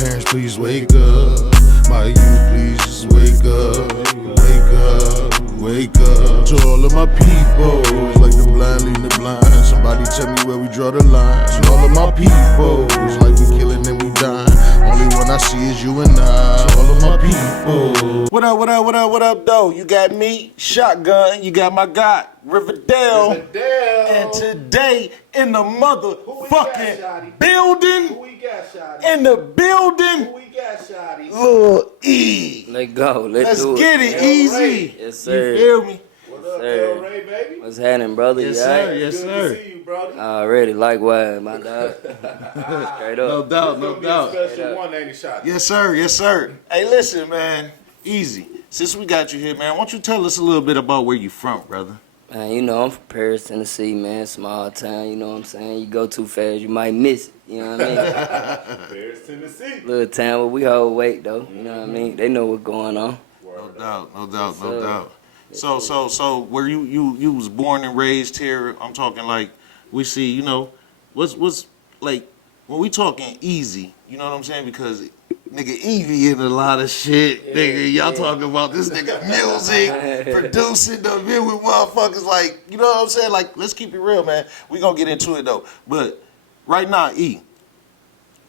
parents, please wake up. My youth, please just wake up. Wake up, wake up. To all of my people, like the blind leading the blind. Somebody tell me where we draw the line. To all of my people, like we killing and we dying. Only one I see is you and I. To all of my people. What up, what up, what up, what up, though? You got me, Shotgun. You got my guy, Riverdale. And today, in the motherfucking building. Who we got, Shoddie? In the building. Who we got, Shoddie? Lil E. Let's go. Let's do get it easy. Yes, sir. You feel me? What up, sir. El Ray, baby? What's happening, brother? Yes, You sir. alright? Yes, Good sir. to see you, brother. Already, likewise, my dog. Straight No up. doubt, It's no gonna be doubt. a special one, ain't it, Shoddie? Yes, sir. Yes, sir. Hey, listen, man. Easy. Since we got you here, man, why don't you tell us a little bit about where you from, brother? Man, you know, I'm from Paris, Tennessee, man. Small town, you know what I'm saying? You go too fast, you might miss it. You know what I mean? Paris, Tennessee. Little town, but we hold weight, though. You know what I mean? They know what's going on. No doubt, no doubt, Yes, no sir. doubt. So, where you was born and raised here? I'm talking like we see, you know, what's like when we talking easy, you know what I'm saying? Because nigga Evie in a lot of shit, nigga. Y'all talking about this nigga music, producing the bit with motherfuckers like, you know what I'm saying? Like, let's keep it real, man. We gonna get into it though. But right now, E,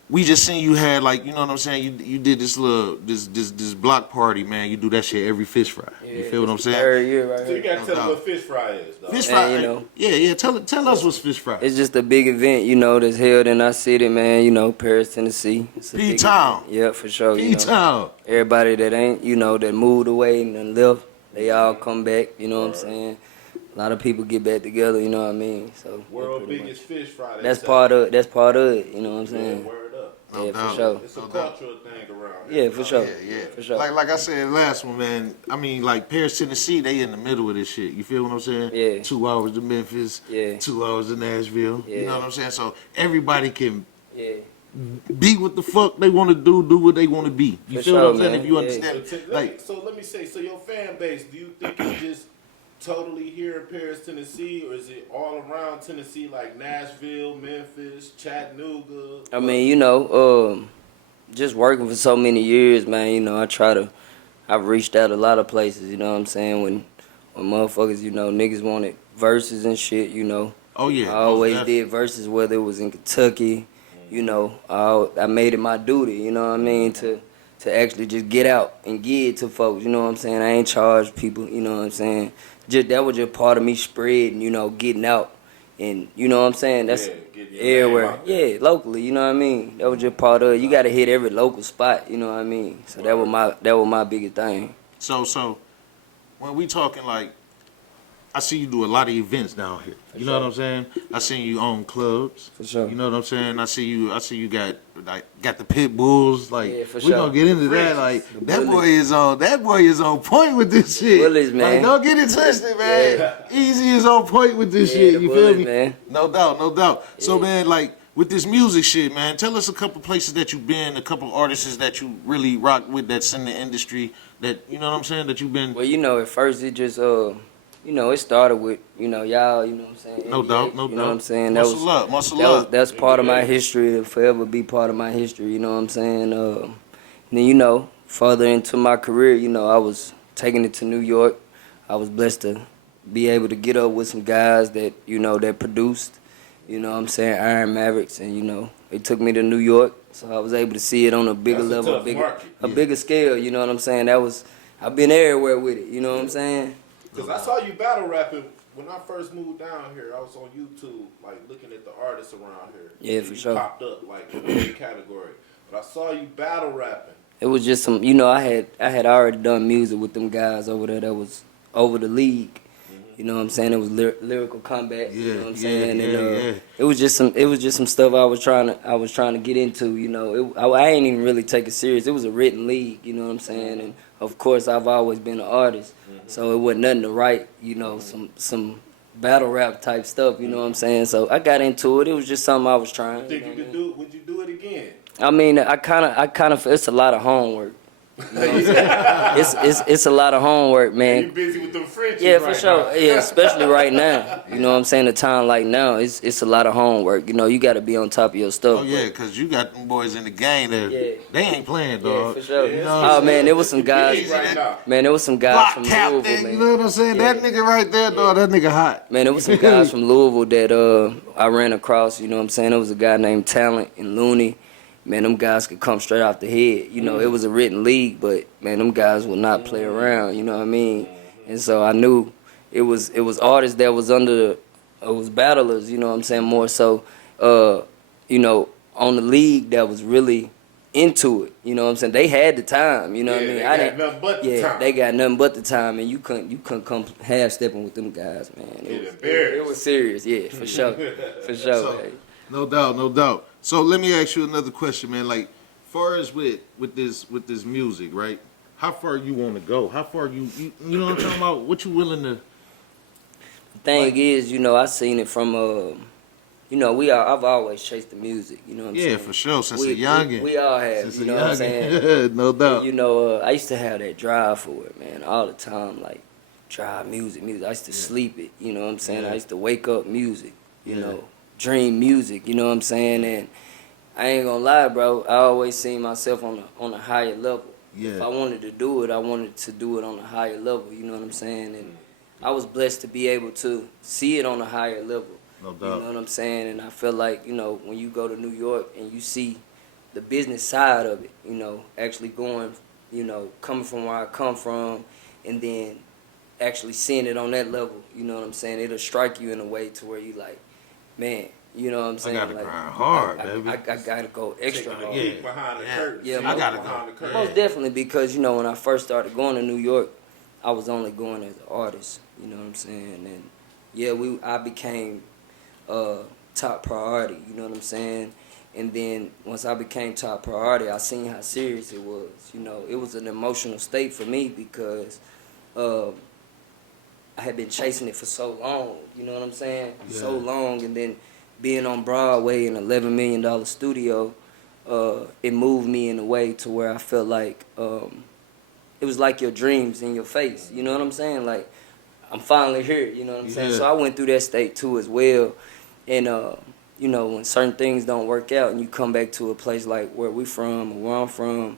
we just seen you had like, you know what I'm saying? You did this little this block party, man. You do that shit every fish fry. You feel what I'm saying? Third year right So you here. gotta tell them what fish fry is, though. Fish Man, fry, you know. yeah. Tell us what's fish fry. It's just a big event, you know, that's held in our city, man. You know, Paris, Tennessee. It's a big P-Town. event. Yeah, for sure. You know. P-Town. Everybody that ain't, you know, that moved away and then left, they all come back, you know what I'm saying? A lot of people get back together, you know what I mean? So World biggest fish fry. that's part of it, you know what I'm Yeah, saying? word up. No Yeah, doubt. for sure. It's a No doubt. cultural thing around here. Yeah, for sure. Yeah. For sure. Like I said last one, man. I mean, like Paris, Tennessee, they in the middle of this shit. You feel what I'm saying? Yeah. 2 hours to Memphis. Yeah. 2 hours to Nashville. You Yeah. know what I'm saying? So everybody can Yeah. be what the fuck they want to do what they want to be. You For feel what sure, I'm saying? man. If you Yeah. understand, So let me say, so your fan base, do you think it's just totally here in Paris, Tennessee, or is it all around Tennessee, like Nashville, Memphis, Chattanooga? I mean, you know, just working for so many years, man, you know, I've reached out a lot of places, you know what I'm saying? When motherfuckers, you know, niggas wanted verses and shit, you know. oh yeah, I always did verses, whether it was in Kentucky, you know. I made it my duty, you know what I mean, to actually just get out and give it to folks, you know what I'm saying? I ain't charge people, you know what I'm saying? That was just part of me spreading, you know, getting out. And, you know what I'm saying? That's getting your name everywhere. out there. Yeah, locally, you know what I mean? That was just part of it. You got to hit every local spot, you know what I mean? So that was my biggest thing. So when we talking like, I see you do a lot of events down here. You know what I'm saying? I seen you own clubs. For sure. You know what I'm saying? I see you got the pit bulls. Like Yeah, for we sure. gonna get into that. Like The that bullets. boy is on point with this shit. Bullets, man. Like don't get it twisted, man. Yeah. Easy is on point with this Yeah, shit. the You feel bullets, me? man. No doubt. So Yeah. man, like with this music shit, man, tell us a couple places that you've been, a couple artists that you really rock with that's in the industry that you know what I'm saying that you've been. Well, you know, at first it just, you know, it started with, you know, y'all, you know what I'm saying? No NBA, doubt. You know what I'm saying? Muscle up. That's part of my history. It'll forever be part of my history, you know what I'm saying? Then, you know, further into my career, you know, I was taking it to New York. I was blessed to be able to get up with some guys that, you know, that produced, you know what I'm saying, Iron Mavericks. And, you know, they took me to New York. So I was able to see it on a bigger That's a level, tough market. a bigger scale, you know what I'm saying? I've been everywhere with it, you know what I'm saying? Because I saw you battle rapping when I first moved down here. I was on YouTube, like looking at the artists around here. Yeah, And for you sure. popped up like in every category. But I saw you battle rapping. It was just some, you know, I had already done music with them guys over there that was over the league. You know what I'm saying? It was lyrical combat. You know what I'm saying? Yeah. It was just some stuff I was trying to get into. You know, I ain't even really take it serious. It was a written league. You know what I'm saying? And of course, I've always been an artist, so it wasn't nothing to write. You know, some battle rap type stuff. You know what I'm saying? So I got into it. It was just something I was trying. Think you could do? Would you do it again? I mean, I kind of, it's a lot of homework. You know what I'm saying? It's a lot of homework, man. You busy with them Frenchies Yeah, right for sure. now. Yeah, especially right now. You know what I'm saying? The time like now, it's a lot of homework. You know, you got to be on top of your stuff. Oh yeah, cause you got them boys in the game that Yeah. they ain't playing, Yeah, dog. for sure. You know what I'm Oh man, saying? there was some guys. Busy right now. Man, there was some guys Block from captain, Louisville, man. you know what I'm saying? That nigga right there, dog. That nigga hot. Man, there was some guys from Louisville that I ran across. You know what I'm saying? There was a guy named Talent and Looney. Man, them guys could come straight off the head. You know, it was a written league, but man, them guys would not play around. You know what I mean? And so I knew it was artists that was under it was battlers. You know what I'm saying? More so, you know, on the league that was really into it. You know what I'm saying? They had the time. You know what I mean? They got nothing but the time. They got nothing but the time, and you couldn't come half stepping with them guys, man. It was serious, yeah, for sure, for sure. So, man. no doubt, no doubt. So let me ask you another question, man. Like, far as with this music, right? How far you want to go? How far you know what I'm talking about? What you willing to? The thing is, you know, I seen it from you know, I've always chased the music. You know what I'm saying? Yeah, for sure. Since a youngin'. We all have. Since You a know what I'm saying? youngin'. No doubt. You know, I used to have that drive for it, man, all the time. Like, drive music. I used to sleep it. You know what I'm saying? Yeah. I used to wake up music. You Yeah. know, dream music. You know what I'm saying? And I ain't gonna lie, bro. I always seen myself on a higher level. Yeah. If I wanted to do it, I wanted to do it on a higher level. You know what I'm saying? And I was blessed to be able to see it on a higher level. No You doubt. know what I'm saying? And I feel like, you know, when you go to New York and you see the business side of it, you know, actually going, you know, coming from where I come from, and then actually seeing it on that level, you know what I'm saying? It'll strike you in a way to where you like, man, you know what I'm saying? gotta like, grind hard, I baby. I gotta go extra Take a hard. Yeah. peek behind the Yeah. curtain. Yeah, See I what's gotta behind go. the curtain. Most definitely, because, you know, when I first started going to New York, I was only going as an artist, you know what I'm saying? And yeah, I became top priority, you know what I'm saying? And then once I became top priority, I seen how serious it was. You know, it was an emotional state for me because I had been chasing it for so long, you know what I'm saying? Yeah. So long, and then being on Broadway in an $11 million studio, it moved me in a way to where I felt like it was like your dreams in your face, you know what I'm saying? Like, I'm finally here, you know what I'm saying? Yeah. So I went through that state too as well. And, you know, when certain things don't work out and you come back to a place like where we from or where I'm from,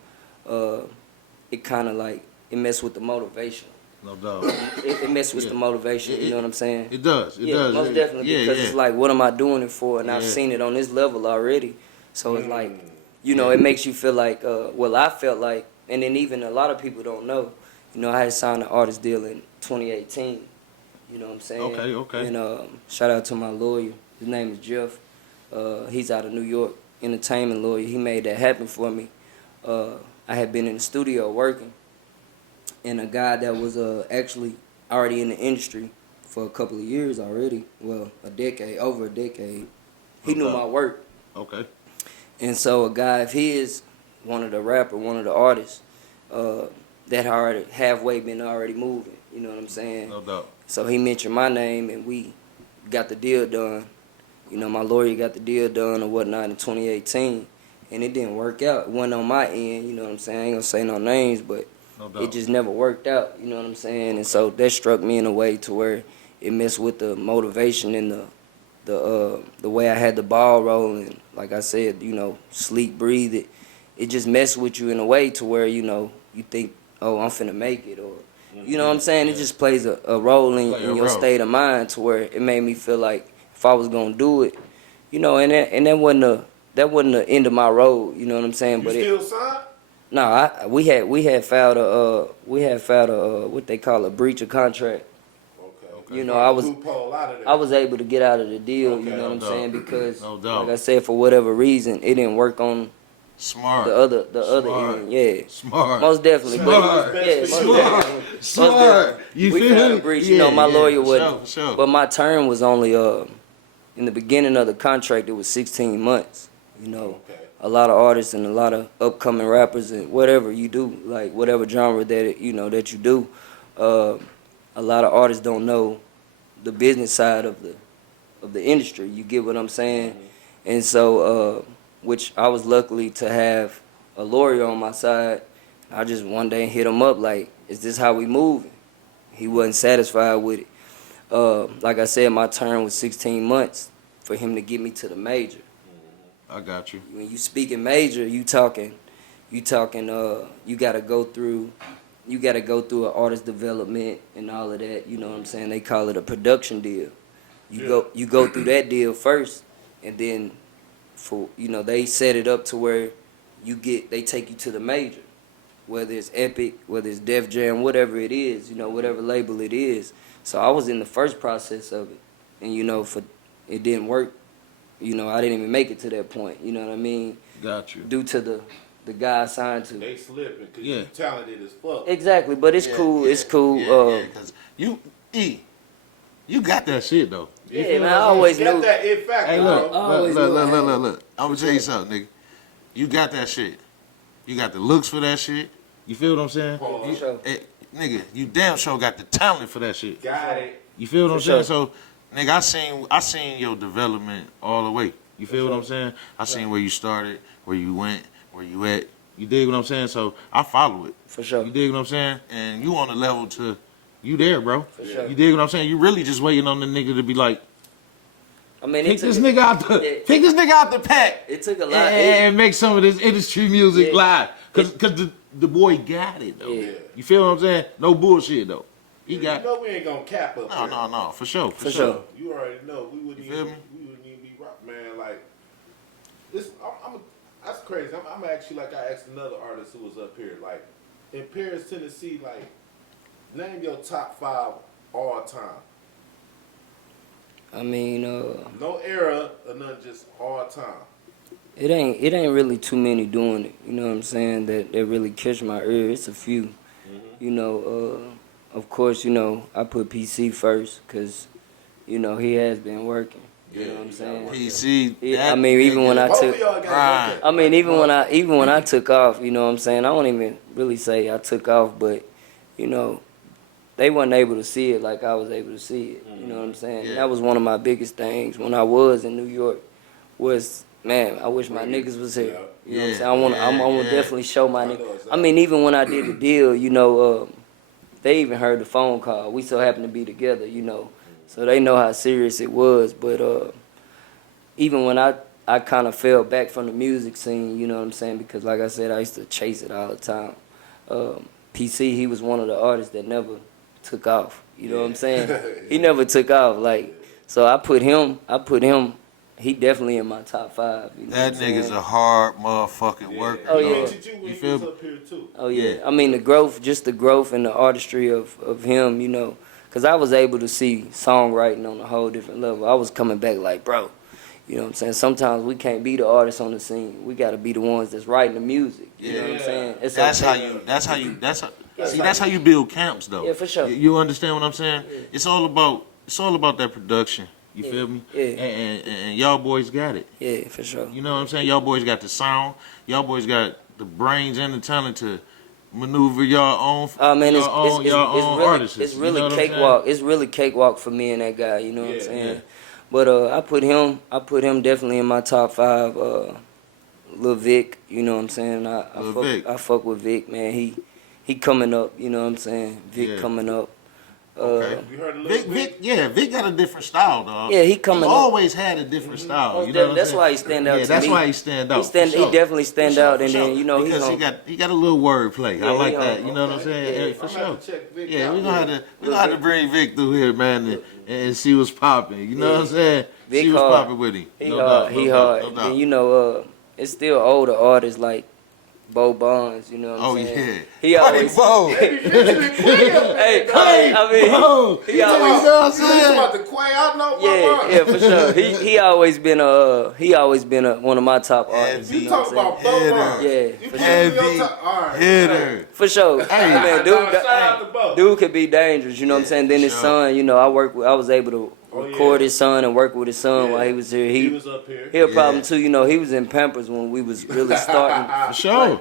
it kind of like, it messed with the motivation. No doubt. It messed with Yeah. the motivation, you know what I'm saying? It does. It yeah, does. most definitely, because it's like, what am I doing it for? And I've Yeah. seen it on this level already. So it's like, you know, it makes you feel like, well, I felt like, and then even a lot of people don't know, you know, I had signed an artist deal in 2018. You know what I'm saying? Okay. And shout out to my lawyer. His name is Jeff. He's out of New York, entertainment lawyer. He made that happen for me. I had been in the studio working, and a guy that was actually already in the industry for a couple of years already, well, over a decade, he knew my work. Okay. And so a guy of his, one of the artists, that already halfway been already moving, you know what I'm saying? No doubt. So he mentioned my name, and we got the deal done. You know, my lawyer got the deal done or whatnot in 2018, and it didn't work out. It wasn't on my end, you know what I'm saying? I ain't gonna say no names, but No doubt. it just never worked out, you know what I'm saying? And so that struck me in a way to where it messed with the motivation and the way I had the ball rolling. Like I said, you know, sleep, breathe it. It just messed with you in a way to where, you know, you think, oh, I'm finna make it, or you know what I'm saying? It just plays a role in your state of mind to where it made me feel like if I was gonna do it, you know, and that wasn't the end of my road, you know what I'm saying? You still signed? No, we had filed a what they call a breach of contract. Okay. You know, I was Loophole out of there. I was able to get out of the deal, Okay, you know what I'm no saying? doubt. Because No doubt. like I said, for whatever reason, it didn't work on Smart. the other Smart. end. Yeah. Smart. Most definitely. Smart. But, yeah, most Smart. definitely. Smart. You we feel filed me? a breach. Yeah, You know, my yeah, lawyer for wasn't. sure. But my term was only in the beginning of the contract. It was 16 months. You know, Okay. a lot of artists and a lot of upcoming rappers and whatever you do, like whatever genre that you do, a lot of artists don't know the business side of the industry. You get what I'm saying? Mm-hmm. And so, which I was lucky to have a lawyer on my side. I just one day hit him up like, is this how we moving? He wasn't satisfied with it. Like I said, my term was 16 months for him to get me to the major. I got you. When you speaking major, you talking, you gotta go through an artist development and all of that. You know what I'm saying? They call it a production deal. You go through that deal first, and then they set it up to where they take you to the major, whether it's Epic, whether it's Def Jam, whatever it is, whatever label it is. So I was in the first process of it, and it didn't work. I didn't even make it to that point. You know what I mean? Got you. Due to the guy I signed to. They slipping because you talented as fuck. Exactly, but it's cool. It's cool. Because you got that shit though. Yeah, man, I always knew. That it factor. Hey, look, look. look. I'm gonna tell you something, nigga. You got that shit. You got the looks for that shit. You feel what I'm saying? Nigga, you damn sure got the talent for that shit. Got it. You feel what I'm saying? So, nigga, I seen your development all the way. You feel what I'm saying? I seen where you started, where you went, where you at. You dig what I'm saying? So I follow it. For sure. You dig what I'm saying? And you on the level you there, bro. For sure. You dig what I'm saying? You really just waiting on the nigga to be like, pick this nigga out the pack. It took a lot. And make some of this industry music live. Cause the boy got it though. Yeah. You feel what I'm saying? No bullshit though. He got it. We ain't gonna cap up. No, for sure. For sure. You already know we wouldn't You feel me? be rock, man. Like this, that's crazy. I'm actually like I asked another artist who was up here, like in Paris, Tennessee. Like, name your top 5 all time. I mean, no era or nothing, just all time. it ain't really too many doing it. You know what I'm saying? That really catch my ear. It's a few. Of course, I put PC first because, he has been working. You know what I'm saying? PC. Even when I Both took, of y'all got even when I took off, you know what I'm saying? I won't even really say I took off, but they wasn't able to see it like I was able to see it. You know what I'm saying? Yeah. That was one of my biggest things when I was in New York. Was, man, I wish my niggas was here. You know what I'm saying? I want to definitely show my niggas. I mean, even when I did the deal, they even heard the phone call. We so happened to be together, so they know how serious it was. But even when I kind of fell back from the music scene, you know what I'm saying? Because like I said, I used to chase it all the time. PC, he was one of the artists that never took off. You know what I'm saying? He never took off. Like, so I put him, he definitely in my top 5. You know That nigga's a hard motherfucking worker. Oh, yeah. You feel feel up here too. Oh, yeah. I mean, the growth and the artistry of him, because I was able to see songwriting on a whole different level. I was coming back like, bro, you know what I'm saying? Sometimes we can't be the artists on the scene. We got to be the ones that's writing the music. You know what I'm saying? That's how you build camps though. Yeah, for sure. You understand what I'm saying? Yeah. It's all about that production. You feel me? Yeah. And y'all boys got it. Yeah, for sure. You know what I'm saying? Y'all boys got the sound. Y'all boys got the brains and the talent to maneuver y'all own. Artists. It's really you know cakewalk. It's really cakewalk for me and that guy. You know what I'm saying? Yeah. But I put him definitely in my top 5. Lil Vic, you know what I'm saying? I fuck with Vic, man. He coming up. You know what I'm saying? Vic coming up. Okay. You heard of Vic got a different style, dog. Yeah, he coming up. Always had a different style. You know that's why he stand out to me. That's why he stand out. He definitely stand out, and then because he got a little wordplay. I like that. You know what I'm saying? Yeah, for sure. Yeah, we gonna have to bring Vic through here, man, and see what's popping. You know what I'm saying? Vic see what's hard. popping with him. He hard. And it's still older artists like Bo Bonds, you know what I'm saying? Yeah. He always Bo. Hey, he always about the Quay, I know. Yeah, for sure. He always been one of my top artists. You talk about Bo Bonds. Yeah, Heavy hitter. For sure. Hey, man, shout out to Bo. dude could be dangerous, you know what I'm saying? Then his son, I was able to record his son and work with his son while he was here. He was up here. He a problem too, he was in Pampers when we was really starting. For sure.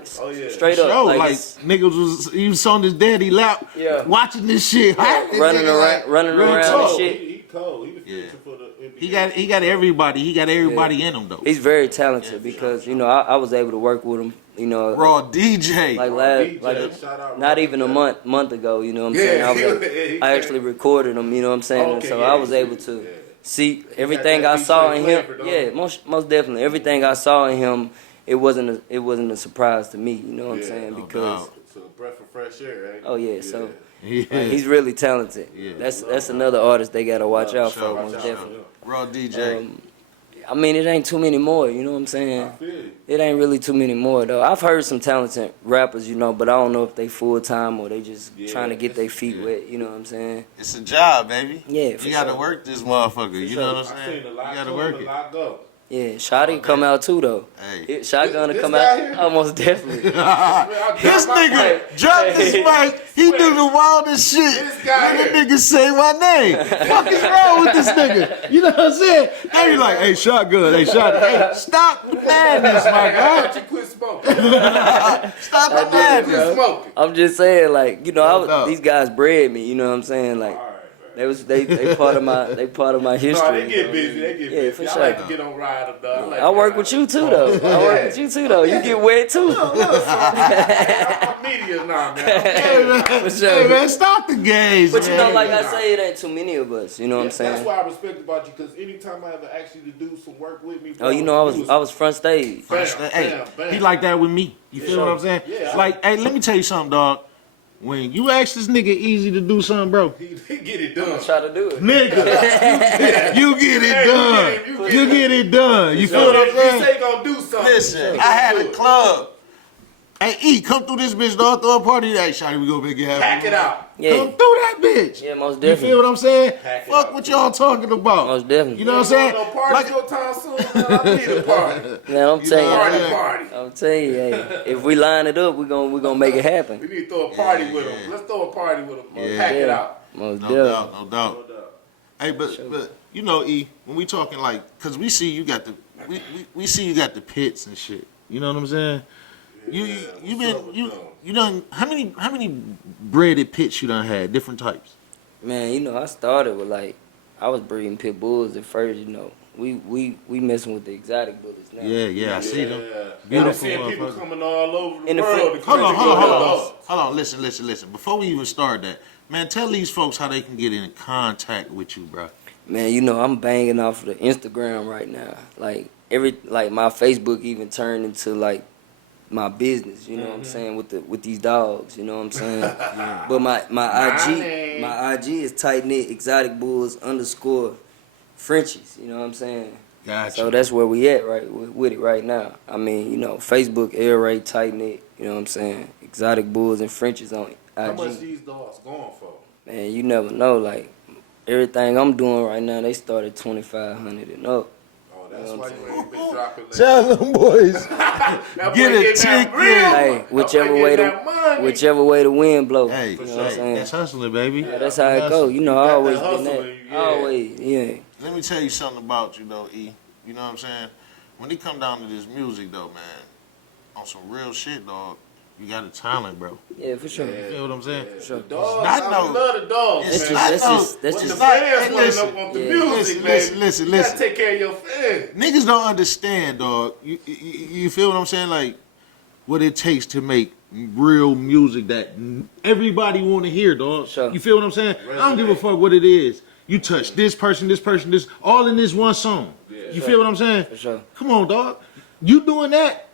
Straight up. Like niggas he was on his daddy lap watching this shit. Running around and shit. He cold. He was featured for the NBA. He got everybody. He got everybody in him though. He's very talented because you know I was able to work with him. You know, Raw DJ. like Shout out not Raw even a DJ. month ago. You know what I'm saying? I actually recorded him. You know what I'm saying? Okay, so yeah, I was able to see everything I saw in him. flavor, Yeah, most definitely. Everything I saw in him, it wasn't a surprise to me. You know what I'm saying? no Because doubt. So a breath of fresh air, ain't it? oh yeah, so. Yeah. Like, he's really talented. Yeah. That's another artist they gotta watch out for, Watch most out. definitely. Raw DJ. I mean, it ain't too many more. You know what I'm saying? I feel you. It ain't really too many more though. I've heard some talented rappers, you know, but I don't know if they full time or they just trying to get their feet wet. You know what I'm saying? It's a job, baby. Yeah, for You gotta sure. work this motherfucker. You know what I'm I saying? seen a You lot gotta come work and a it. lot go. Yeah, Shoddie come out too though. Hey. Shotgun to This come guy out here? almost definitely. This nigga dropped his mic. He do the wildest shit. This guy Let the here. nigga say my name. Fuck is wrong with this nigga? You know what I'm saying? They be like, hey, shotgun, hey, shotgun. Hey, stop the madness, my I guy. thought you quit smoking. Stop the madness. Quit smoking. I'm just saying, like, you know, No. these guys bred me. You know what I'm saying? Like, All right, man. they part of my history. No, they get you know? busy. They get Yeah, busy. for I sure. like to get on ride up, dog. I work with you too though. I work with you too though. You get wet too. I'm media now, man. Hey, man. For Hey, sure. man, stop the gays, But you know, man. like I say, it ain't too many of us. You know what I'm That's saying? why I respect about you, because anytime I ever asked you to do some work with me, bro, Oh, you know, you I was front stage. bam, Hey, bam, bam. he like that with me. You feel what I'm saying? Yeah. Like, hey, let me tell you something, dog. When you ask this nigga Easy to do something, bro, He get it done. Try to do it. nigga, you get it Hey, done. you You get it done. You feel what I'm If saying? you say gonna do something, Listen, I had a club. Hey, E, come through this bitch, dog. Throw a party. Hey, Shoddie, we gonna make it happen. pack it out. Come Yeah, through that bitch. yeah, most You definitely. feel what I'm saying? Pack it Fuck out. what y'all talking about. Most definitely. You know what I'm saying? No party Like, your time soon, man. I need a party. Man, I'm telling Party, you, party. I'm telling you, hey, if we line it up, we gonna make it We happen. need to throw a party with Yeah. him. Let's throw a party with him. Yeah. Pack it Yeah. out. Most no definitely. doubt, no doubt. No doubt. Hey, but you know, E, when we talking like, cause we see you got the we see you got the pits and shit. You know what I'm saying? You you done how many breaded pits you done had, different types? Man, you know, I started with like I was breeding pit bulls at first. You know, we messing with the exotic bullets now. Yeah, I see them. I'm Beautiful seeing people motherfucker. coming all over the In the world. front- to Hold on, come and get hold on. Listen. Before we even start that, man, tell these folks how they can get in contact with you, bro. Man, you know, I'm banging off of the Instagram right now. Like my Facebook even turned into like my business, you know what I'm saying, with these dogs, you know what I'm saying? But my IG is tight knit exotic bulls _ Frenchies, you know what I'm saying? Gotcha. So that's where we at right with it right now. I mean, you know, Facebook Air Ray tight knit, you know what I'm saying? Exotic bulls and Frenchies on IG. How much these dogs going for? Man, you never know. Like everything I'm doing right now, they start at 2,500 and up. Oh, that's why you ain't been dropping lately. Tell them boys. That boy Get a getting that ticket. real. Hey, That boy getting that money. whichever way the wind blow. Hey, you know what I'm saying? that's hustling, baby. Yeah, that's how it go. You know, I got always that been hustle that. in you, yeah. Always, yeah. Let me tell you something about you, though, E. You know what I'm saying? When it come down to this music, though, man, on some real shit, dog, you got a talent, bro. Yeah, for sure. You feel what I'm saying? Sure. Dogs, not I no- love the dogs, It's man. not no- That's When just the not- fans hey, want listen. up on the Yeah. music, Listen, man. listen. You gotta take care of your fans. Niggas don't understand, dog. You feel what I'm saying? Like, what it takes to make real music that everybody want to hear, dog. Sure. You feel what I'm saying? I don't give a fuck what it is. You touch this person, this, all in this one song. You feel what I'm saying? For sure. Come on, dog. You doing that?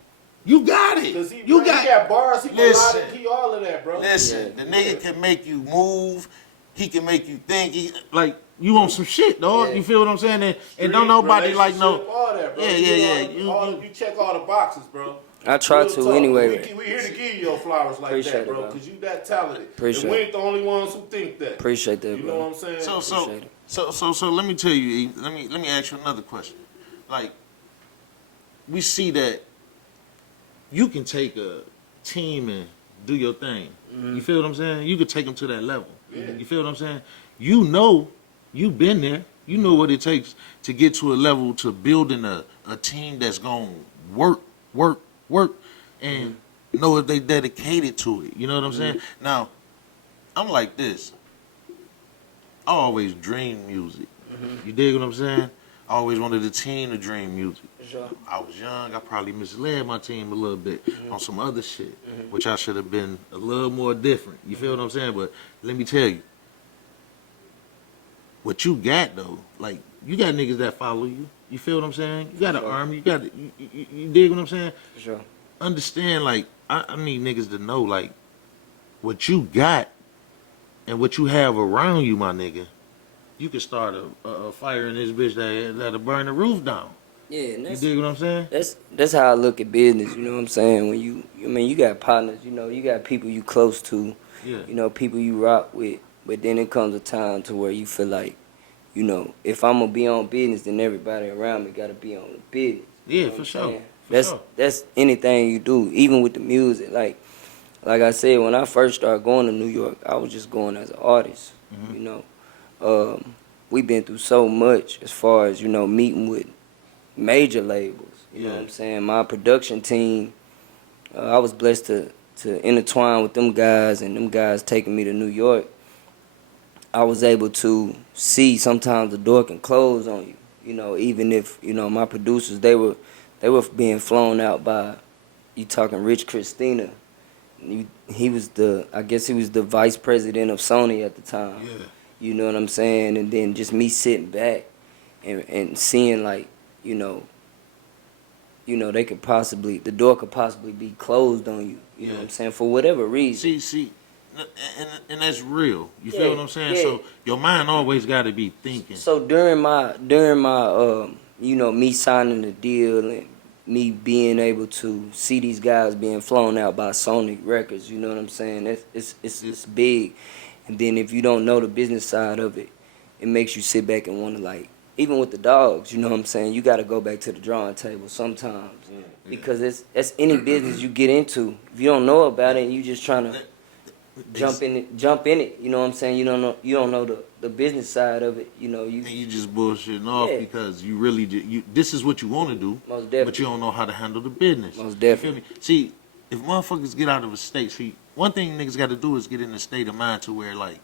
You got it. Cause he You got bars, he Listen. melodic, he all of that, bro. Listen, the nigga can make you move. He can make you think. Like, you want some shit, dog. Yeah. You feel what I'm saying? And don't nobody like no. Relationship, all that, bro. Yeah, You yeah, get yeah. all- you check all the boxes, bro. I try Real to talk. anyway. We here to give you your flowers like Appreciate that, it, bro, bro. because you that talented. Appreciate and we it. ain't the only ones who think that. Appreciate that, You bro. know what I'm saying? Appreciate it. So let me tell you, E, let me ask you another question. Like, we see that you can take a team and do your thing. You feel what I'm saying? You could take them to that level. You feel what I'm saying? You know, you've been there. You know what it takes to get to a level to building a team that's gonna work, and know if they dedicated to it. You know what I'm saying? Now, I'm like this. I always dream music. You dig what I'm saying? I always wanted the team to dream music. Sure. I was young. I probably misled my team a little bit on some other shit, which I should have been a little more different. You feel what I'm saying? But let me tell you, what you got though, like you got niggas that follow you. You feel what I'm saying? You got an army. You got you dig what I'm saying? Sure. Understand, like I need niggas to know, like what you got and what you have around you, my nigga. You can start a fire in this bitch that'll burn the roof down. Yeah, and You dig what I'm saying? that's how I look at business. You know what I'm saying? When you got partners. You know, you got people you close to. Yeah. You know, people you rock with. But then it comes a time to where you feel like, you know, if I'm gonna be on business, then everybody around me gotta be on the business. Yeah, You know for what I'm sure. saying? That's anything you do, even with the music. Like I said, when I first started going to New York, I was just going as an artist. You know, we've been through so much as far as, you know, meeting with major labels. You know what I'm saying? My production team, I was blessed to intertwine with them guys, and them guys taking me to New York. I was able to see sometimes the door can close on you. You know, even if, you know, my producers, they were being flown out by, you talking Rich Christina. He was I guess he was the vice president of Sony at the time. Yeah. You know what I'm saying? And then just me sitting back and seeing, like, you know, the door could possibly be closed on you. You know what I'm saying? For whatever reason. See, and that's real. You feel what I'm saying? Yeah. So your mind always got to be thinking. So during my you know, me signing the deal and me being able to see these guys being flown out by Sony Records, you know what I'm saying? It's big. And then if you don't know the business side of it, it makes you sit back and wonder, like, even with the dogs, you know what I'm saying? You got to go back to the drawing table sometimes, because that's any business you get into. If you don't know about it, and you just trying to jump in it. You know what I'm saying? You don't know the business side of it. You know, And you just bullshitting off because you really this is what you want to do, Most definitely. but you don't know how to handle the business. Most definitely. You feel me? See, if motherfuckers get out of a state, one thing niggas got to do is get in a state of mind to where, like,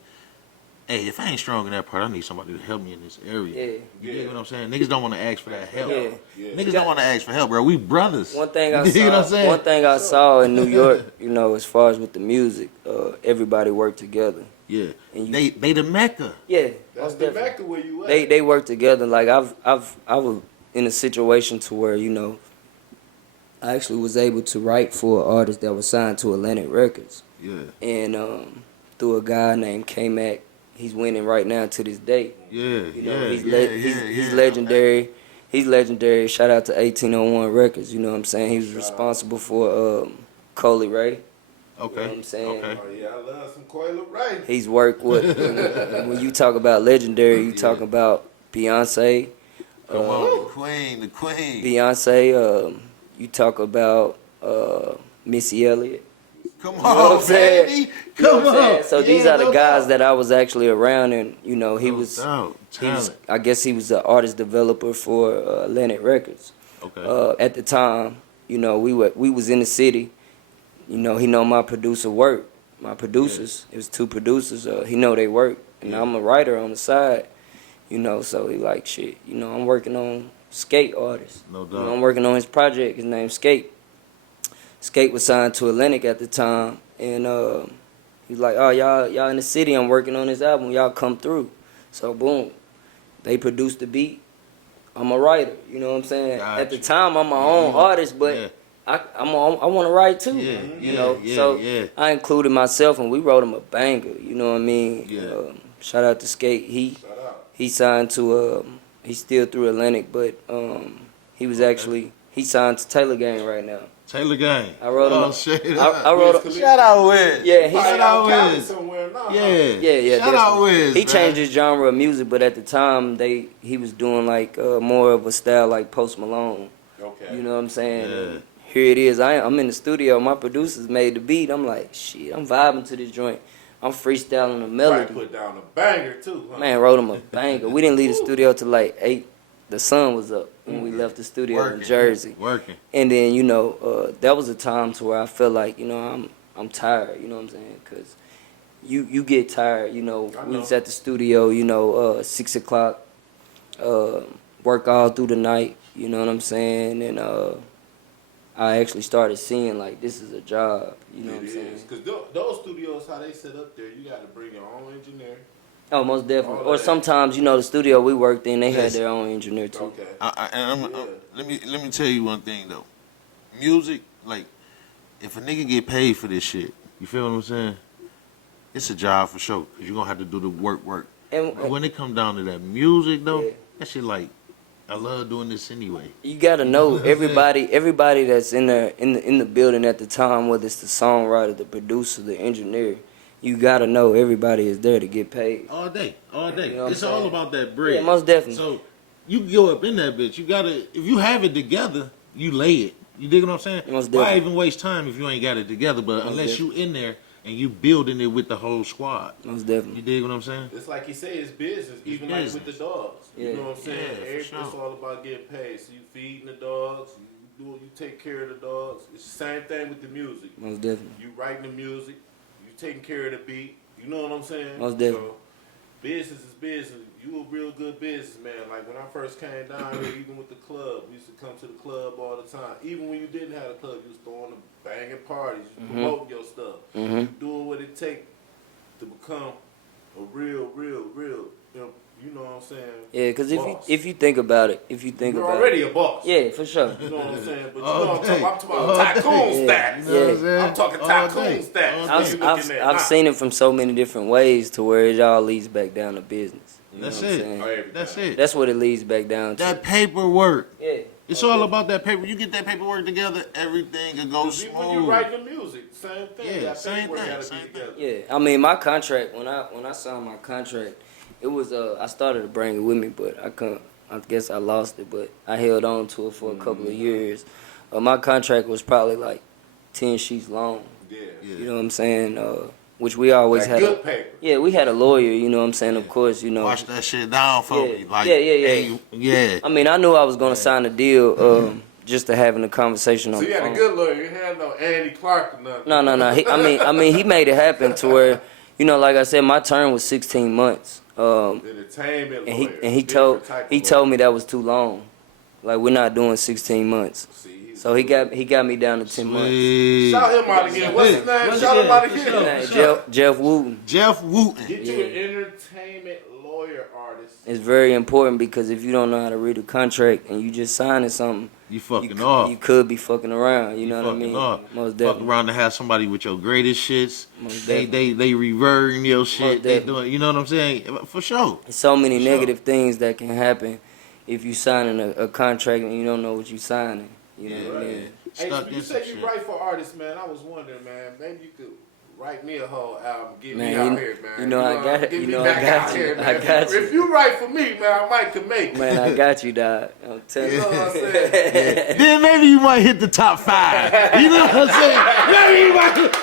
hey, if I ain't strong in that part, I need somebody to help me in this area. You get what I'm saying? Niggas don't want to ask for that help. Niggas don't want to ask for help, bro. We brothers. One thing I You know what I'm saw. saying? One thing I saw in New York, you know, as far as with the music, everybody worked together. Yeah. And They the Mecca. Yeah, That's most the definitely. Mecca where you at. They work together. Like I was in a situation to where, you know, I actually was able to write for an artist that was signed to Atlantic Records. Yeah. And through a guy named K-Mac, he's winning right now to this day. Yeah. You know, he's yeah. legendary. He's legendary. Shout out to 1801 Records. You know what I'm saying? He was responsible for Coley Ray. Okay. You know what I'm saying? Okay. Oh yeah, I love some Coil Ray. He's worked with, when you talk about legendary, you talk about Beyonce. Come on, the queen. Beyonce, you talk about Missy Elliott. Come You know what I'm on, saying? baby. You know Come what I'm saying? on. So these are the no guys doubt. that I was actually around, and, you know, he was, Talent. I guess he was the artist developer for Atlantic Records. Okay. At the time, you know, we was in the city. You know, he know my producer work. My producers, it was two producers. He know they work, and I'm a writer on the side. You know, so he like, shit. You know, I'm working on Skate artist. No doubt. You know, I'm working on his project. His name's Skate. Skate was signed to Atlantic at the time, and he's like, oh, y'all in the city. I'm working on this album. Y'all come through. So boom, they produced the beat. I'm a writer. You know what I'm saying? Gotcha. At the time, I'm my own artist, but I want to write too. You know, so I included myself, and we wrote him a banger. You know what I mean? Yeah. Shout out to Skate. He signed to he's still through Atlantic, but he signed to Taylor Gang right now. Taylor Gang. I wrote him. Oh, shit. I wrote him. Shout out Wiz. Yeah, Shout out out Wiz. somewhere now. Yeah. Shout out Wiz. He changed his genre of music, but at the time he was doing like more of a style like Post Malone. Okay. You know what I'm saying? Yeah. And here it is. I'm in the studio. My producers made the beat. I'm like, shit. I'm vibing to this joint. I'm freestyling the melody. Right, put down a banger too. Huh? Man, wrote him a banger. We didn't leave the studio till like 8. The sun was up when we left the studio in Jersey. Working. And then, you know, that was a time to where I felt like, you know, I'm tired. You know what I'm saying? Because you get tired. You know, we was at the studio, you know, 6 o'clock. work all through the night. You know what I'm saying? And I actually started seeing like this is a job. You know what I'm saying? Because those studios, how they set up there, you got to bring your own engineer. Oh, most definitely. All Or that. sometimes, you know, the studio we worked in, they had Yes. their own engineer too. Okay. Let me tell you one thing though. Music, like, if a nigga get paid for this shit, you feel what I'm saying? It's a job for sure. Cause you're gonna have to do the work. And But when it come down to that music though, Yeah. that shit like, I love doing this anyway. you gotta know everybody that's in there in the building at the time, whether it's the songwriter, the producer, the engineer, you gotta know everybody is there to get paid. All day, all day. You know what It's I'm all saying? about that bread. Yeah, most definitely. So you go up in that bitch. You gotta, if you have it together, you lay it. You dig what I'm saying? Most Why definitely. even waste time if you ain't got it together? But Most unless you in there and you building it with the whole squad. Most You definitely. dig what I'm saying? It's like you say, it's business, even business. like with the dogs. Yeah. You know what I'm saying? Yeah, for It's sure. all about getting paid. So you feeding the dogs, you take care of the dogs. It's the same thing with the music. Most definitely. You writing the music, you taking care of the beat. You know what I'm saying? Most definitely. So, business is business. You a real good businessman. Like when I first came down here, even with the club, we used to come to the club all the time. Even when you didn't have a club, you was throwing the banging parties, you promoting your stuff, you doing what it take to become a real, you know what I'm saying? Yeah, because boss. if you think about it, You're already a boss. yeah, for sure. You know what I'm saying? But you All know what day. I'm talking about All tycoon day. stats. You know what I'm saying? I'm talking All tycoon day. stats. All What day. you looking at I've now? seen it from so many different ways to where it all leads back down to business. You know That's what I'm it. saying? Everything. That's it. That's what it leads back down to. That paperwork. Yeah. It's all about that paper. You get that paperwork together, everything can go Even when you smooth. write the music, same thing. Yeah, That same paperwork thing, gotta same be thing. together. Yeah, I mean my contract when I signed my contract, it was I started to bring it with me, but I guess I lost it, but I held on to it for a couple of years. My contract was probably like 10 sheets long. Yeah. You know what I'm saying? Which we always Like had. good paper. Yeah, we had a lawyer. You know what I'm saying? Of course, you know. Wash that shit down for Yeah. me. Like, Yeah. hey, yeah. I mean, I knew I was gonna sign a deal just to having a conversation on So the you had phone. a good lawyer. You had no Andy Clark or nothing. No. I mean, he made it happen to where, you know, like I said, my term was 16 months. Entertainment And lawyer. he told me that was too long. Like we're not doing 16 months. See, So he got me down to 10 months. Sweet. shout him out again. What's his name? Shout him out again. Jeff Wooten. Jeff Wooten. Get you an entertainment lawyer artist. It's very important because if you don't know how to read a contract and you just signing something, You fucking off. you could be fucking around. You know what I fucking mean? off. Most Fuck definitely. around to have somebody with your greatest shits. Most They reverting your shit. Most They definitely. doing, you know what I'm saying? For sure. There's so many Sure. negative things that can happen if you signing a contract and you don't know what you signing. You know what I mean? Hey, Stuck you in said some you shit. write for artists, man. I was wondering, man. Maybe you could write me a whole album, get Man, me out here, man. you know I got it. Get You me know I back got out you. here, man. I got you. If you write for me, man, I might could make it. Man, I got you, dog. I'm telling You know you. what I'm saying? Then maybe you might hit the top 5. You know what I'm saying?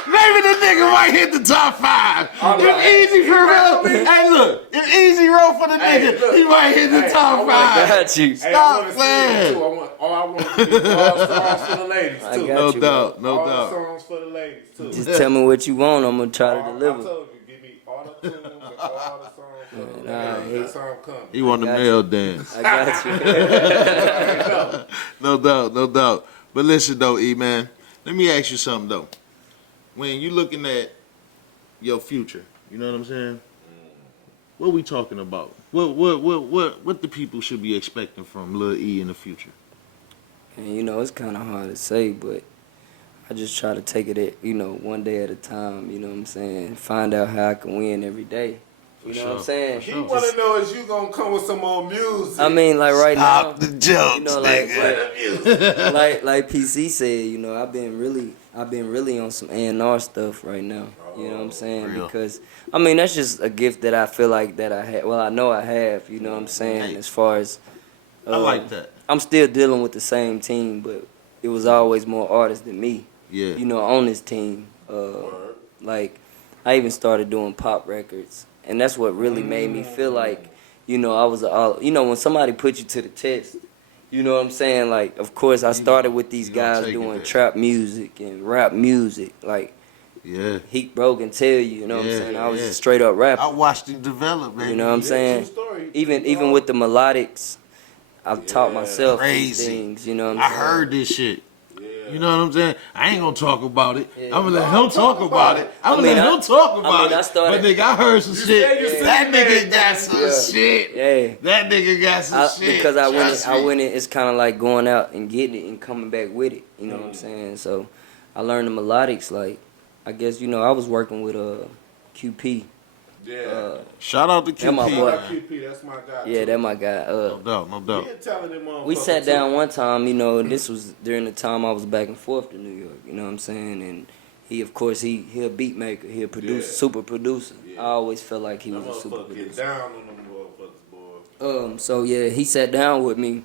Maybe the nigga might hit the top 5. If Easy for real. Hey, look. If Easy roll for the Hey, nigga, look. he might hit the Hey, top I 5. Got you. Hey, Stop I want to playing. sing too. I want to do all songs for the ladies I too. got No you, doubt. No all doubt. songs for the ladies too. Just tell me what you want. I'm gonna try to I deliver. told you, give me all the tunes and all the songs for the Man, ladies. That's how I'm coming. He want the got male dance. I got you. No doubt, no doubt. But listen though, E man, let me ask you something though. When you looking at your future, you know what I'm saying? What we talking about? What the people should be expecting from Lil E in the future? And you know, it's kind of hard to say, but I just try to take it at, you know, one day at a time. You know what I'm saying? Find out how I can win every day. You know what I'm saying? He want to know is you gonna come with some more music. I mean, like right Stop now, the jokes, you know, like nigga. like PC said, you know, I've been really on some A&R stuff right now. You know what I'm saying? Real. Because I mean, that's just a gift that I feel like that I have. Well, I know I have. You know what I'm saying? Hey. As far as I like that. I'm still dealing with the same team, but it was always more artists than me. Yeah. You know, on this team. Like, I even started doing pop records, and that's what really made me feel like, you know, I was you know, when somebody put you to the test, you know what I'm saying? Like, of course, I started with these you gonna guys take it doing there. trap music and rap music, like Yeah. Heat Broke and Tell You know what Yeah, I'm saying? I was yeah. a straight up rapper. I watched him develop, baby. You know what I'm saying? true story. Even with the melodics, I've taught myself these Crazy. things. You know what I'm I saying? heard this shit. Yeah. You know what I'm saying? I ain't gonna talk about it. Yeah. I'm gonna let him talk about it. I'm gonna I mean, let him talk about I it. started- But nigga, I heard some said shit. you said That nigga that. got some Yeah. shit. Yeah. That nigga got some shit. Because I Trust went me. in, it's kind of like going out and getting it and coming back with it. You know what I'm saying? So I learned the melodics. Like, I guess, I was working with QP. Yeah. Shout out to That my QP. boy. Shout out QP, that's my guy. Yeah, too. that my guy. No doubt, no doubt. He telling them motherfuckers We sat too. down one time, this was during the time I was back and forth to New York, you know what I'm saying? And he, of course, he a beat maker, he a producer, Yeah. super producer. Yeah. I always felt like he That was a super motherfucker get producer. down on them motherfuckers, boy. So yeah, he sat down with me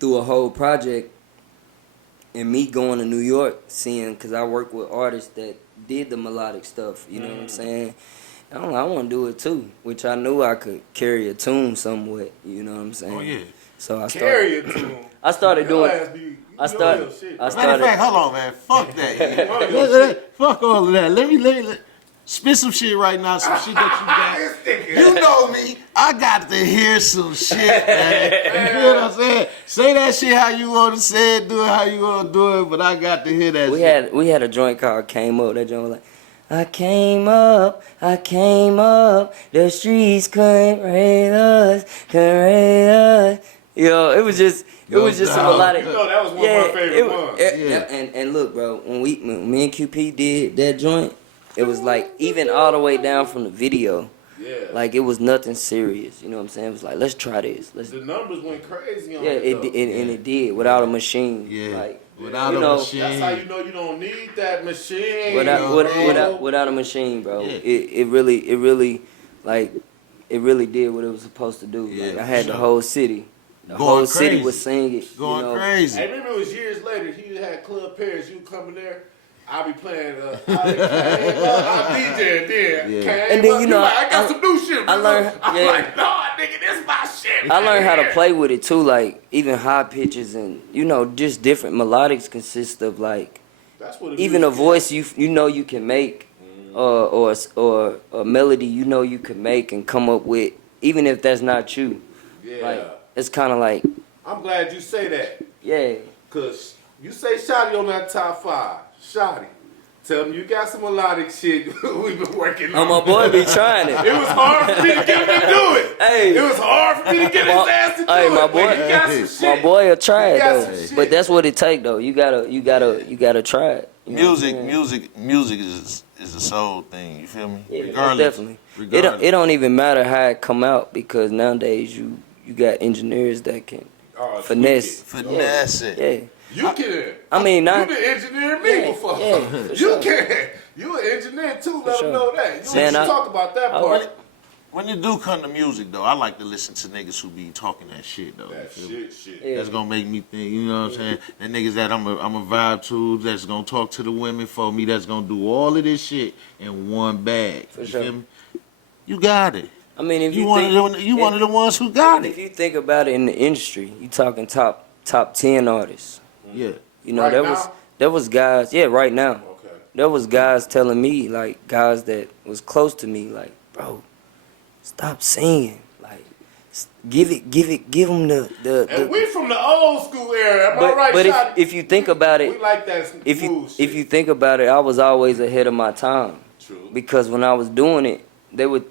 through a whole project, and me going to New York, seeing, because I work with artists that did the melodic stuff, you know what I'm saying? I want to do it too, which I knew I could carry a tune somewhat, you know what I'm saying? Oh yeah. So I Carry it to him. I started Your doing. ass be- you I know started. your shit, I bro. Matter of started. fact, hold on, man. Fuck that. One of your shit. Fuck all of that. Let me spit some shit right now. Some shit that This you nigga. got. You know me. I got to hear some shit, man. You know what I'm saying? Say that shit how you want to say it. Do it how you want to do it. But I got to hear that shit. We had a joint called Came Up. That joint was like, I came up, the streets couldn't raise us. Yo, it was just some melodic. You know that was one of my favorite ones. And look, bro, when me and QP did that joint, it was like even all the way down from the video, Yeah. like it was nothing serious. You know what I'm saying? It was like, let's try this. The numbers went crazy on Yeah, it, though. and it did without a machine. Yeah. Like, Without you a know, machine. That's how you know you don't need that machine. without a machine, bro. Yeah. It really like it really did what it was supposed to do. Yeah, Like I had for the sure. whole city. The Going whole city crazy. was singing. Going I crazy. remember it was years later. He had Club Paris. You come in there. I be playing. I DJ then. Yeah. And then, you know, like, I got some new shit. I learned- I'm yeah. like, nah, nigga, this my shit. I learned how to man." play with it too, like even high pitches and just different melodics consist of like That's what it even a is. voice you can make, or a melody you can make and come up with, even if that's not you. Yeah. Like it's kind of like I'm glad you say that. yeah. Cause you say Shoddie on that top 5. Shoddie. Tell him you got some melodic shit we've been working on. Oh, my boy be trying it. It was hard for me to get him to do it. Hey. It was hard for me to get his ass to do Hey, it. my but boy- he got some shit. My boy will try He it got though, some shit. but that's what it take though. You gotta try it. You know what I'm saying? Music is a soul thing. You feel me? Yeah, Regardless. definitely. Regardless. It don't even matter how it come out because nowadays you got engineers that can Oh, finesse. Finesse it. Yeah. You can. I mean, not. You the engineer me Yeah, before. yeah, for you sure. can. You an engineer too. Let sure. them know that. You Man, should I- talk about that I part. like- When it do come to music, though, I like to listen to niggas who be talking that shit, though. That you feel me? shit. Yeah. That's gonna make me think, you know what I'm saying? That niggas that I'm a vibe to, that's gonna talk to the women for me, that's gonna do all of this shit in one bag. For You sure. feel me? You got it. I mean, if You you one think, of one of the ones who got if it. you think about it in the industry, you talking top 10 artists. Yeah. You know, Right there now? was guys. Yeah, right now. Okay. There was guys telling me, like, guys that was close to me, like, bro, stop singing. Like, give them And we from the old school era. Am I right, but Shoddie? if you think about We it, like that if smooth shit. you think about it, I was always ahead of my time True. because when I was doing it, they would,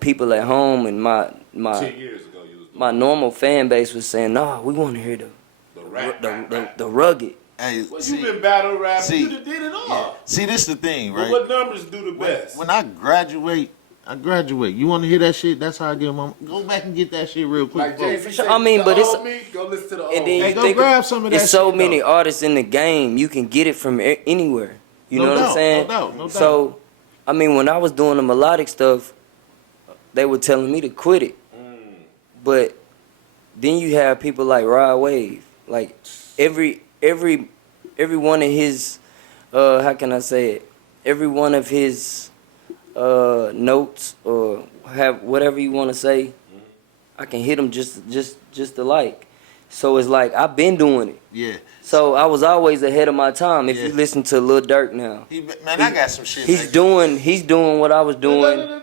people at home and 10 years ago, you was doing my normal fan base was saying, nah, we want to hear the rap. the rugged. Hey, Well, see, you been battle rapping. see, You done did it all. yeah. See, this the thing, But right? what numbers do the best? When I graduate. You want to hear that shit? That's how I get my. Go back and get that shit real quick. Like Jay-Z folks. said, I mean, the but it's- old me, go listen to the old And then me. you Hey, go think grab some of that it's so shit, many though. artists in the game, you can get it from anywhere. You No know what doubt, I'm saying? no doubt, no doubt. So, I mean, when I was doing the melodic stuff, they were telling me to quit it. But then you have people like Rod Wave, like every one of his, how can I say it? Every one of his notes or have whatever you want to say, I can hit them just alike. So it's like I've been doing it. Yeah. So I was always ahead of my time. If Yeah. you listen to Lil Durk now, Man, I got some shit. he's back doing what I was doing.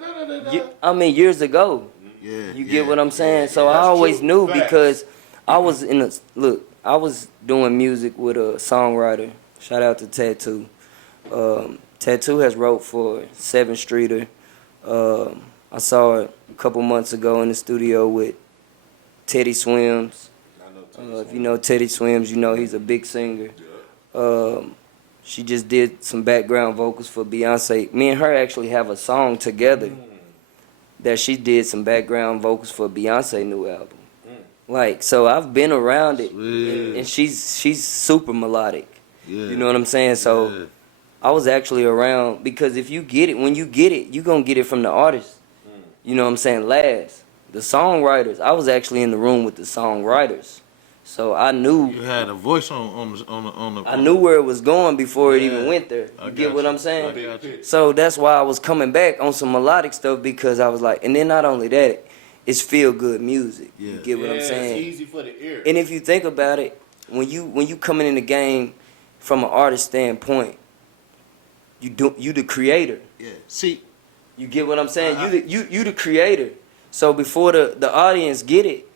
I mean, years ago. Yeah. You get what I'm saying? yeah, So I That's always true. knew Facts. because I was doing music with a songwriter. Shout out to Tattoo. Tattoo has wrote for 7th Streeter. I saw it a couple months ago in the studio with Teddy Swims. If you know Teddy Swims, you know he's a big singer. She just did some background vocals for Beyonce. Me and her actually have a song together that she did some background vocals for Beyonce new album. Like, so I've been around it, and she's super melodic. Yeah. You know what I'm saying? So I was actually around, because if you get it, when you get it, you gonna get it from the artist. You know what I'm saying? Last, the songwriters. I was actually in the room with the songwriters, so I knew. You had a voice on the. I knew where it was going before it even went there. You get what I'm saying? I got you. So that's why I was coming back on some melodic stuff, because I was like, and then not only that, it's feel good music. Yeah. You get what I'm saying? It's easy for the ear. And if you think about it, when you coming in the game from an artist standpoint, you the creator. Yeah. See. You get what I'm saying? You the creator. So before the audience get it,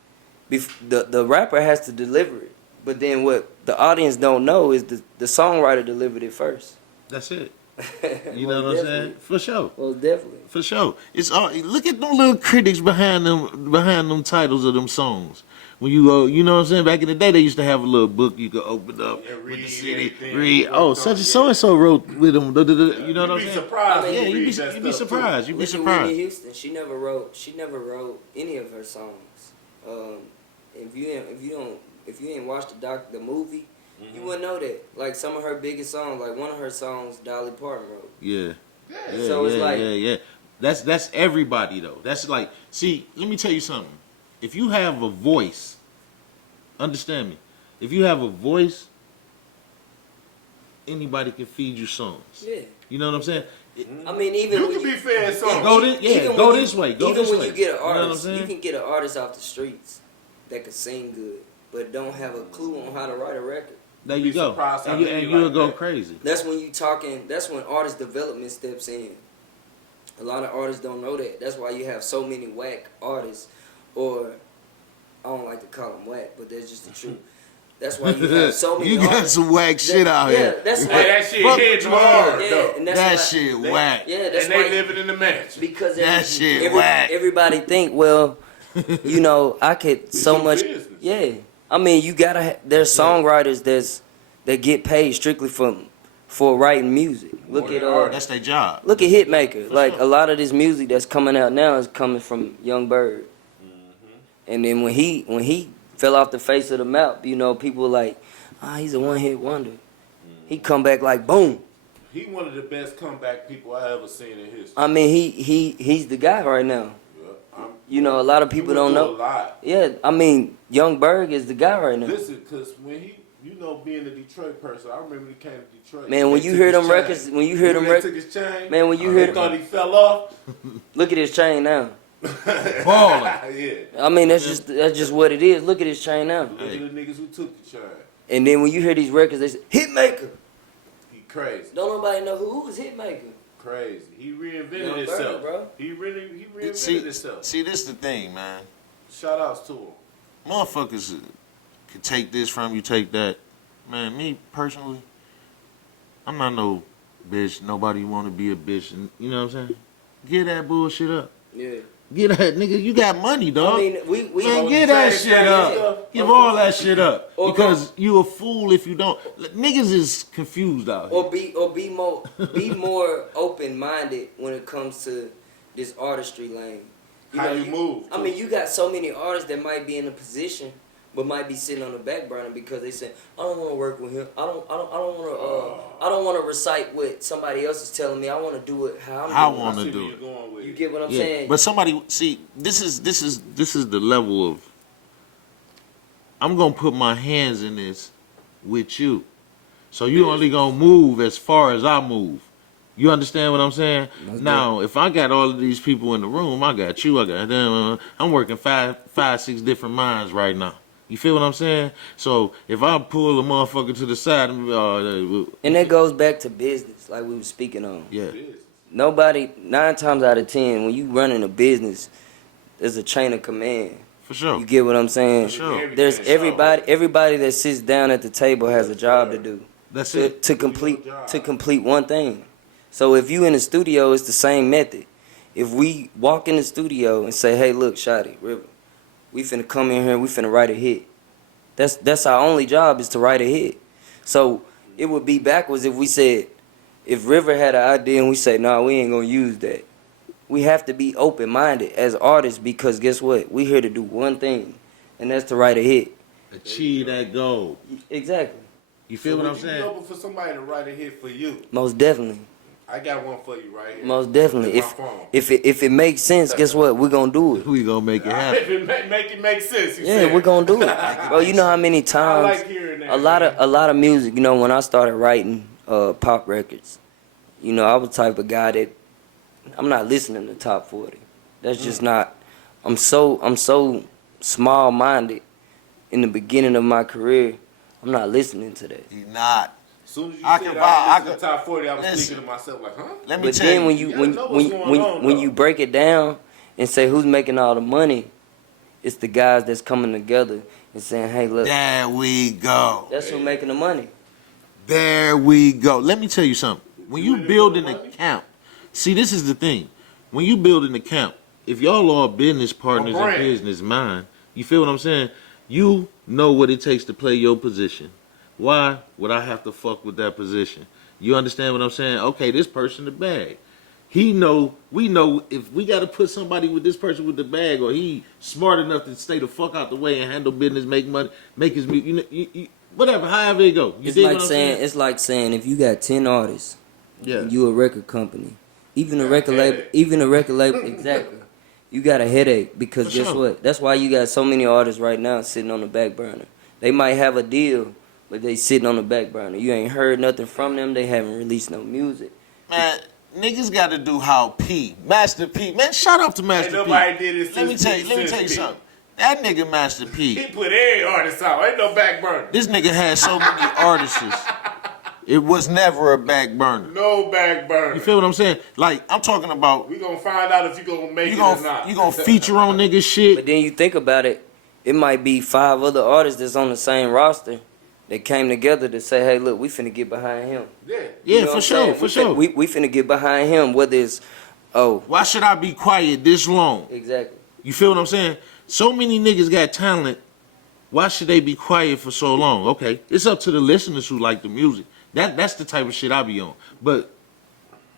the rapper has to deliver it. But then what the audience don't know is the songwriter delivered it first. That's it. You know what I'm saying? For sure. Well, definitely. For sure. It's all. Look at them little critics behind them titles of them songs. When you go, you know what I'm saying? Back in the day, they used to have a little book you could open up And with read the CD. everything. Read. Oh, such and so wrote with them. You know what I'm You'd be saying? surprised. I mean, Yeah, when you you'd read that be stuff, surprised. You'd be Look at Whitney surprised. Houston. She never wrote any of her songs. If you ain't watched the movie, you wouldn't know that. Like some of her biggest songs, like one of her songs, Dolly Parton wrote. Yeah. Yeah. Yeah, So it's yeah, like- yeah. That's everybody though. That's like, see, let me tell you something. If you have a voice, understand me. If you have a voice, anybody can feed you songs. Yeah. You know what I'm saying? I mean, even You when can be fed something. Go this, yeah. even Go when this way. Go even this when way. you get an know what I'm artist, you saying? can get an artist off the streets that can sing good, but don't have a clue on how to write a record. There You'd you be go. surprised how And many you'll like go that. crazy. That's when that's when artist development steps in. A lot of artists don't know that. That's why you have so many whack artists, or I don't like to call them whack, but that's just the truth. That's why you have so many You got artists. some whack shit out Yeah, here. that's why. Hey, that shit Fuck hit with you hard, Yeah, though. and that's That why, shit whack. Yeah, that's And why they living in the mansion. because That shit whack. everybody think, well, you know, I could so your much. business. Yeah, I mean, you gotta. There's songwriters that get paid strictly for writing music. Look at That's their job. look at Hitmaker. Like sure. a lot of this music that's coming out now is coming from Young Bird. And then when he fell off the face of the map, you know, people were like, he's a one-hit wonder. He come back like boom. He one of the best comeback people I ever seen in history. I mean, he's the guy right now. Yeah, You know, a lot of he people went don't through know. a lot. Yeah, I mean, Young Berg is the guy right now. Listen, because when he, you know, being a Detroit person, I remember he came to Detroit. Man, when They you took hear his them chain. records, when you hear them They records, took his chain. man, when you They hear, thought he fell off. look at his chain now. Ballin'. Yeah. I mean, that's just what it is. Look at his chain now. Look at the niggas who took the chain. And then when you hear these records, they say Hitmaker. He crazy. Don't nobody know who was Hitmaker. Crazy. He reinvented Young Bird, himself. bro. He reinvented See, himself. see, this the thing, man. Shout outs to him. Motherfuckers can take this from you, take that. Man, me personally, I'm not no bitch. Nobody want to be a bitch. And, you know what I'm saying? Get that bullshit up. Yeah. Get that, nigga. You got money, dog. I mean, we Man, Oh, get the that same shit thing, up. yeah. Give all that shit up. Or Because you a fool if you don't. Niggas is confused out here. or be more open minded when it comes to this artistry lane. How you move, I too. mean, you got so many artists that might be in a position, but might be sitting on the back burner because they say, I don't want to work with him. I don't want to recite what somebody else is telling me. I want to do it how I'm I doing it. wanna I see do where it. you're going with You it. get what I'm Yeah, saying? but somebody see this is the level of I'm gonna put my hands in this with you, so you only gonna move as far as I move. You understand what I'm saying? Now, if I got all of these people in the room, I got you, I got them. I'm working five, 6 different minds right now. You feel what I'm saying? So if I pull a motherfucker to the side, and that goes back to business, like we were speaking on. yeah, Business. Nobody, 9 times out of 10, when you running a business, there's a chain of command. For sure. You get what I'm saying? For sure. There's everybody that sits down at the table has a job to do. That's to, it. to complete one thing. So if you in the studio, it's the same method. If we walk in the studio and say, "Hey, look, Shoddie, River, we finna come in here, we finna write a hit." That's our only job is to write a hit. So it would be backwards if we said, if River had an idea and we say, "Nah, we ain't gonna use that." We have to be open-minded as artists because guess what? We here to do one thing, and that's to write a hit. Achieve that goal. Exactly. You feel what I'm saying? You open for somebody to write a hit for you? Most definitely. I got one for you right here. Most definitely. It's my phone. If it makes sense, guess what? We're gonna do it. We gonna make it happen. If it make sense, you Yeah, said. we're gonna do it. Bro, you know how many times like hearing that, a lot of music, you know, when I started writing pop records, you know, I was the type of guy that I'm not listening to top 40. That's just not. I'm so small minded in the beginning of my career. I'm not listening to that. He not. As soon as you I said can I buy- listen to top 40, I was listen. thinking to myself like, huh? Let me But tell then you. when you You gotta know what's going on, when though. you break it down and say who's making all the money, it's the guys that's coming together and saying, "Hey, look, There we go. that's who making the money." There we go. Let me tell you something. When you ready build for an the money? account, see, this is the thing. When you build an account, if y'all are business partners and brand. business mind, you feel what I'm saying? You know what it takes to play your position. Why would I have to fuck with that position? You understand what I'm saying? Okay, this person the bag. We know if we got to put somebody with this person with the bag, or he smart enough to stay the fuck out the way and handle business, make money, make his whatever, however it go. You It's dig like what I'm saying it's like saying if you got 10 artists, Yeah. and you a record company, even a record label, exactly. You got a headache because For guess sure. what? That's why you got so many artists right now sitting on the back burner. They might have a deal, but they sitting on the back burner. You ain't heard nothing from them. They haven't released no music. Man, niggas got to do how Master P. Man, shout out to Master Ain't P. nobody did it Let me since tell you P. something. That nigga Master He P. put every artist out. Ain't no back burner. This nigga had so many artists. It was never a back burner. No back burner. You feel what I'm saying? Like, I'm talking about We gonna find out if you gonna make you it or not. gonna feature on niggas shit. But then you think about it, it might be 5 other artists that's on the same roster that came together to say, "Hey, look, we finna get behind him." Yeah. Yeah, You know what for I'm sure, saying? for sure. We finna get behind him, whether it's, oh, Why should I be quiet this long? exactly. You feel what I'm saying? So many niggas got talent. Why should they be quiet for so long? Okay, it's up to the listeners who like the music. That's the type of shit I be on. But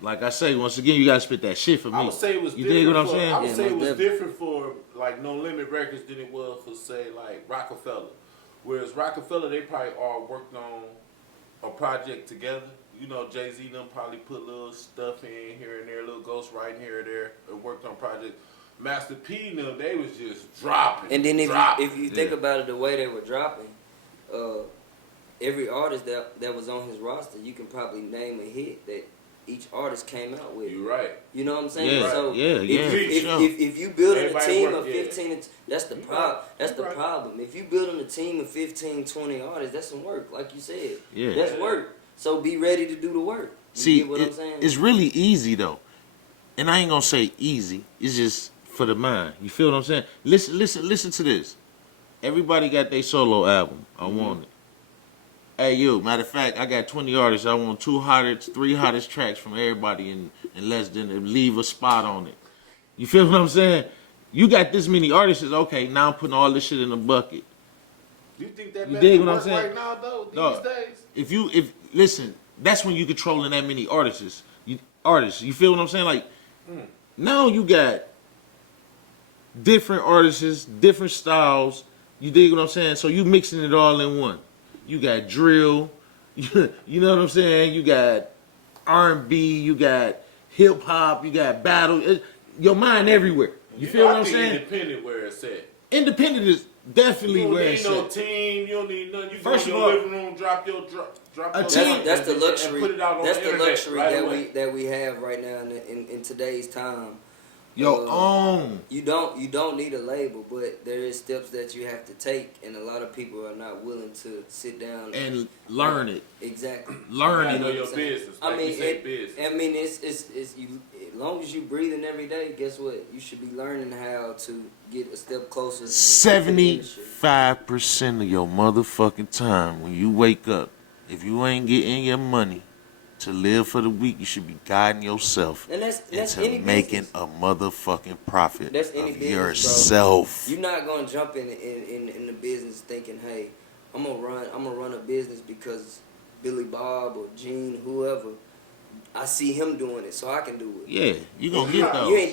like I say, once again, you gotta spit that shit for me. I would say it was You different. dig what I'm for, saying? I would Yeah, say it most was definitely. different for like No Limit Records than it was for say like Rockefeller. Whereas Rockefeller, they probably all worked on a project together. You know, Jay-Z them probably put little stuff in here and there, little ghost writing here and there, and worked on projects. Master P them, they was just dropping. And then dropping. if you think about it, the way they were dropping, every artist that was on his roster, you can probably name a hit that each artist came out with. You right. You know what I'm saying? Yeah, So yeah, sure. if you building a Everybody team work, of yeah. 15, that's the You problem. right. That's You the right. problem. If you building a team of 15, 20 artists, that's some work, like you said. Yeah. That's work. So be ready to do the work. You See, get what I'm saying? it's really easy though, and I ain't gonna say easy. It's just for the mind. You feel what I'm saying? Listen to this. Everybody got their solo album. I want it. Hey, you. Matter of fact, I got 20 artists. I want 3 hottest tracks from everybody, and less than leave a spot on it. You feel what I'm saying? You got this many artists. Okay, now I'm putting all this shit in a bucket. You think that You method dig what I'm work saying? right now though? These No. days? If listen, that's when you controlling that many artists. You feel what I'm saying? Like now you got different artists, different styles. You dig what I'm saying? So you mixing it all in one. You got drill. You know what I'm saying? You got R&B. You got hip hop. You got battle. Your mind everywhere. You feel what I'm saying? Independent where it's at. Independent is definitely You don't where need it's no at. team. You don't need nothing. You First go in of your all, living room, drop your team- That's the and luxury. put it out on That's the the internet luxury right that away. we have right now in today's time. Your own. You don't need a label, but there is steps that you have to take, and a lot of people are not willing to sit down And learn it. Exactly. Learn You it. know your what I'm saying? business. Like you say business. I mean, it's you. as long as you breathing every day, guess what? You should be learning how to get a step closer. 75% of your motherfucking time when you wake up, if you ain't getting your money to live for the week, you should be guiding yourself And that's into any making business. a motherfucking profit That's any of business, yourself. You're not gonna jump in the business thinking, hey, I'm gonna run a business because Billy Bob or Gene, whoever, I see him doing it, so I can do it. Yeah, you gonna You get those. ain't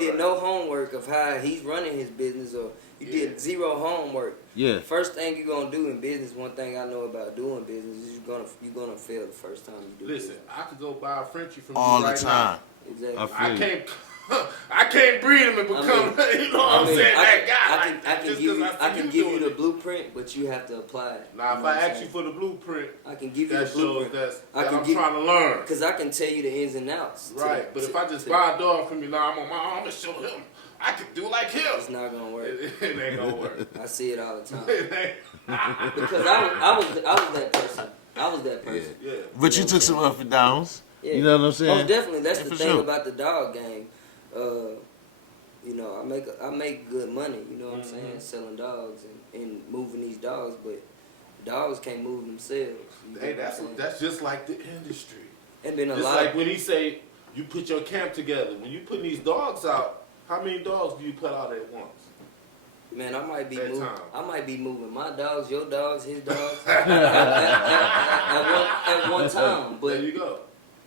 did no homework of how he's running his business, or you did zero homework. Yeah. First thing you're gonna do in business, one thing I know about doing business is you're gonna fail the first time you do. Listen, I could go buy a Frenchie from All you the right time. Exactly. I now. feel I you. can't. I can't breed him and become, you know what I'm saying, that guy. I can give you the blueprint, but you have to apply it. Now, if I ask you for the blueprint, I can give you that the shows blueprint. that I'm trying to learn. Because I can tell you the ins and outs. Right, but if I just buy a dog from you now, I'm gonna show him I can do like him. It's not gonna work. It ain't gonna work. I see it all the time. It ain't. Because I was that person. I was that person. Yeah. But you took some up and downs. Yeah. You know what I'm saying? Most definitely. That's Yeah, the for thing sure. about the dog game. You know, I make good money. You know what I'm saying? Selling dogs and moving these dogs, but dogs can't move themselves. You know Hey, what I'm saying? that's just like the industry. And then a It's lot like of when he say you put your camp together. When you put these dogs out, how many dogs do you put out at once? man, I might be That moving. time. I might be moving my dogs, your dogs, his dogs at one time. There But you go.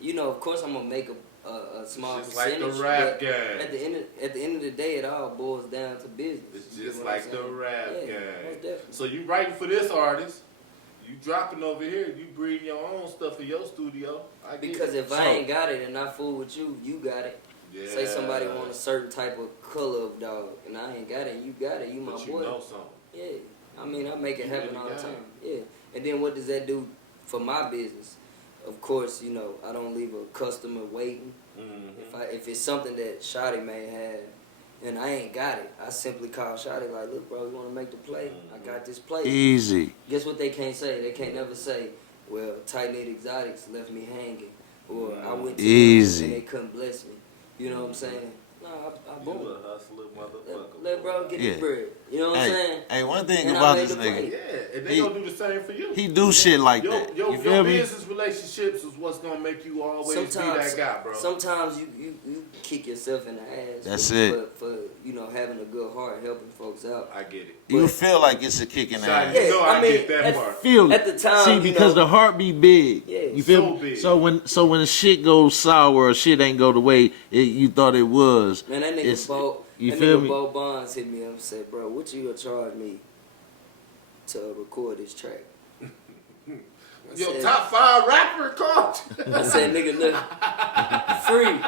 you know, of course, I'm gonna make a small Just like percentage. the rap but game. At the end of the day, it all boils down to business. It's You just know what I'm like the saying? rap Yeah, most game. definitely. So you writing for this artist, you dropping over here, you breeding your own stuff in your studio. I get Because it. if I ain't got it and I fool with you, you got it. Yeah. Say somebody want a certain type of color of dog, and I ain't got it, you got it, you my But you boy. know something. Yeah, I mean, I make it You happen really all the got time. Yeah, and then what does that do for my business? Of course, you know, I don't leave a customer waiting. If it's something that Shoddie may have, and I ain't got it, I simply call Shoddie like, look, bro, you want to make the play? I got this play. Easy. Guess what they can't say? They can't never say, well, Tight Knit Exotics left me hanging, or I went to them Easy. and they couldn't bless me. You know what I'm saying? No, I You boom. a hustler motherfucker. Let bro get Yeah. his bread. You know what I'm saying? Hey, one thing And I about made this the nigga, play. Yeah, and they He- gonna do the same for you. he do shit like that. You Your feel me? business relationships is what's gonna make you always be that guy, bro. Sometimes you kick yourself in the ass. That's for, it. For you know, having a good heart, helping folks out. I get it. You But- feel like it's a kick in the Shoddie, ass. you know I mean, get that at- part. Feel it. At the time, See, you because know- the heart be big. Yeah. You feel So me? big. So when the shit goes sour or shit ain't go the way you thought it was, Man, that it's- nigga Bo, you that feel nigga me? Bo Bonds hit me up and said, bro, what you gonna charge me to record this track? I Yo, said- top 5 rapper coach. I said, nigga, look, free,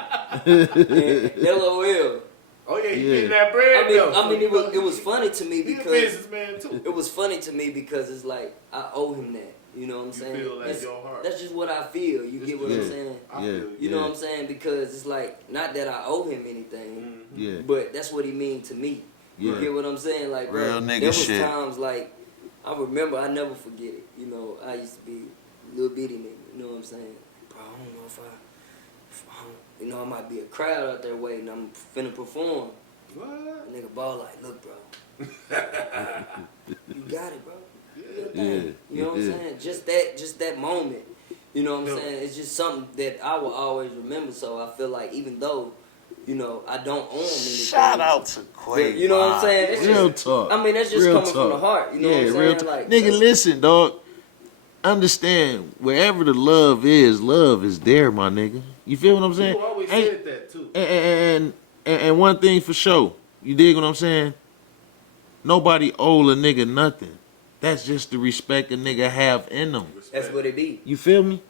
and LOL. Oh yeah, you Yeah. getting that bread though. I mean, it was funny to me He a because businessman too. it was funny to me because it's like I owe him that. You know what I'm saying? feel that in that's, your heart. that's just what I feel. You get what Yeah. I'm saying? I Yeah. feel you. You know what I'm saying? Because it's like not that I owe him anything, Yeah. but that's what he mean to me. You Yeah. get what I'm saying? Like, bro, Real nigga there was shit. times like I remember, I never forget it. You know, I used to be a little bitty nigga. You know what I'm saying? Bro, I don't know if I you know, I might be a crowd out there waiting. I'm finna perform. What? Nigga ball like, look, bro, you got it, bro. Do your thing. Yeah. You know what I'm Yeah. saying? Just that moment. You know what I'm saying? It's just something that I will always remember. So I feel like even though, you know, I don't own anything. Shout out to Quay. But you know what I'm saying? It's Real just, talk. I mean, that's just Real coming from the heart. You know yeah, what I'm saying? real talk. Like, Nigga, so- listen, dog. Understand, wherever the love is there, my nigga. You feel what I'm saying? People always Ain't- said that too. and one thing for sure, you dig what I'm saying? Nobody owe a nigga nothing. That's just the respect a nigga have in them. That's what it be. You feel me?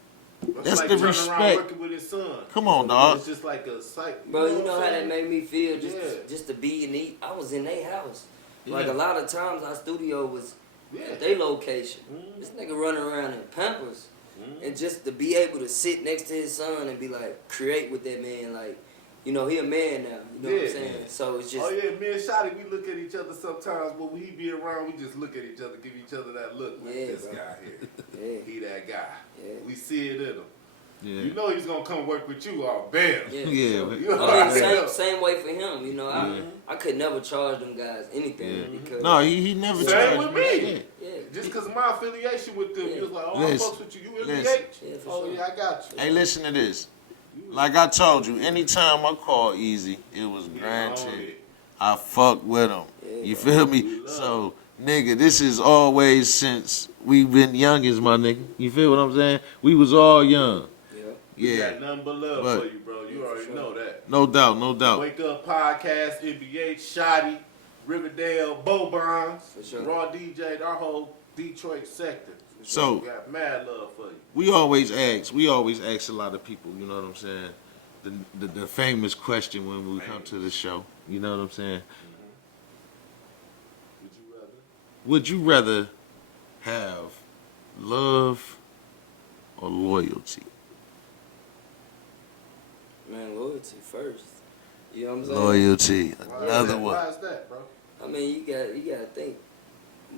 That's like the turning around respect. working with his son. Come on, dog. It's just like a sight. Bro, you know what how I'm that saying? made me feel Yeah. just to be in the, I was in their house. Like Yeah. a lot of times our studio was Yeah. at their location. Mhm. This nigga running around in Pampers. Mhm. And just to be able to sit next to his son and be like, create with that man, like, you know, he a man now. You know what I'm Yeah. saying? So it's just, Oh yeah, me and Shoddie, we look at each other sometimes, but when he be around, we just look at each other, give each other that look, like Yeah, this bro. guy here. yeah, He that guy. Yeah. We see it in him. Yeah. You know he's gonna come work with you. Oh, bam. Yeah. Yeah, So, but- You I mean, already same, know. same way for him. You know, I could never charge them guys anything Yeah. because No, he never Same charged with me me. shit. yeah, Just because of my affiliation with them, Yeah. you was like, oh, Listen, I fucks with you. You listen. MBH? Yeah, for Oh, sure. yeah, I got you. Hey, listen to this. Like I told you, anytime I call Easy, it was granted. I fuck with him. Yeah, You bro. feel me? So, nigga, this is always since we been youngest, my nigga. You feel what I'm saying? We was all young. yeah. We Yeah, got nothing but love But- for you, bro. You already know that. no doubt, no doubt. Wake Up Podcast, MBH, Shoddie, Riverdale, Bo Bonds, For sure. Raw DJ, our whole Detroit sector. So- we got mad love for you. We always ask a lot of people, you know what I'm saying? The famous question when we come to the show, you know what I'm saying? Would you rather? Would you rather have love or loyalty? Man, loyalty first. You know what I'm saying? Loyalty, Why another is that? one. Why is that, bro? I mean, you gotta think.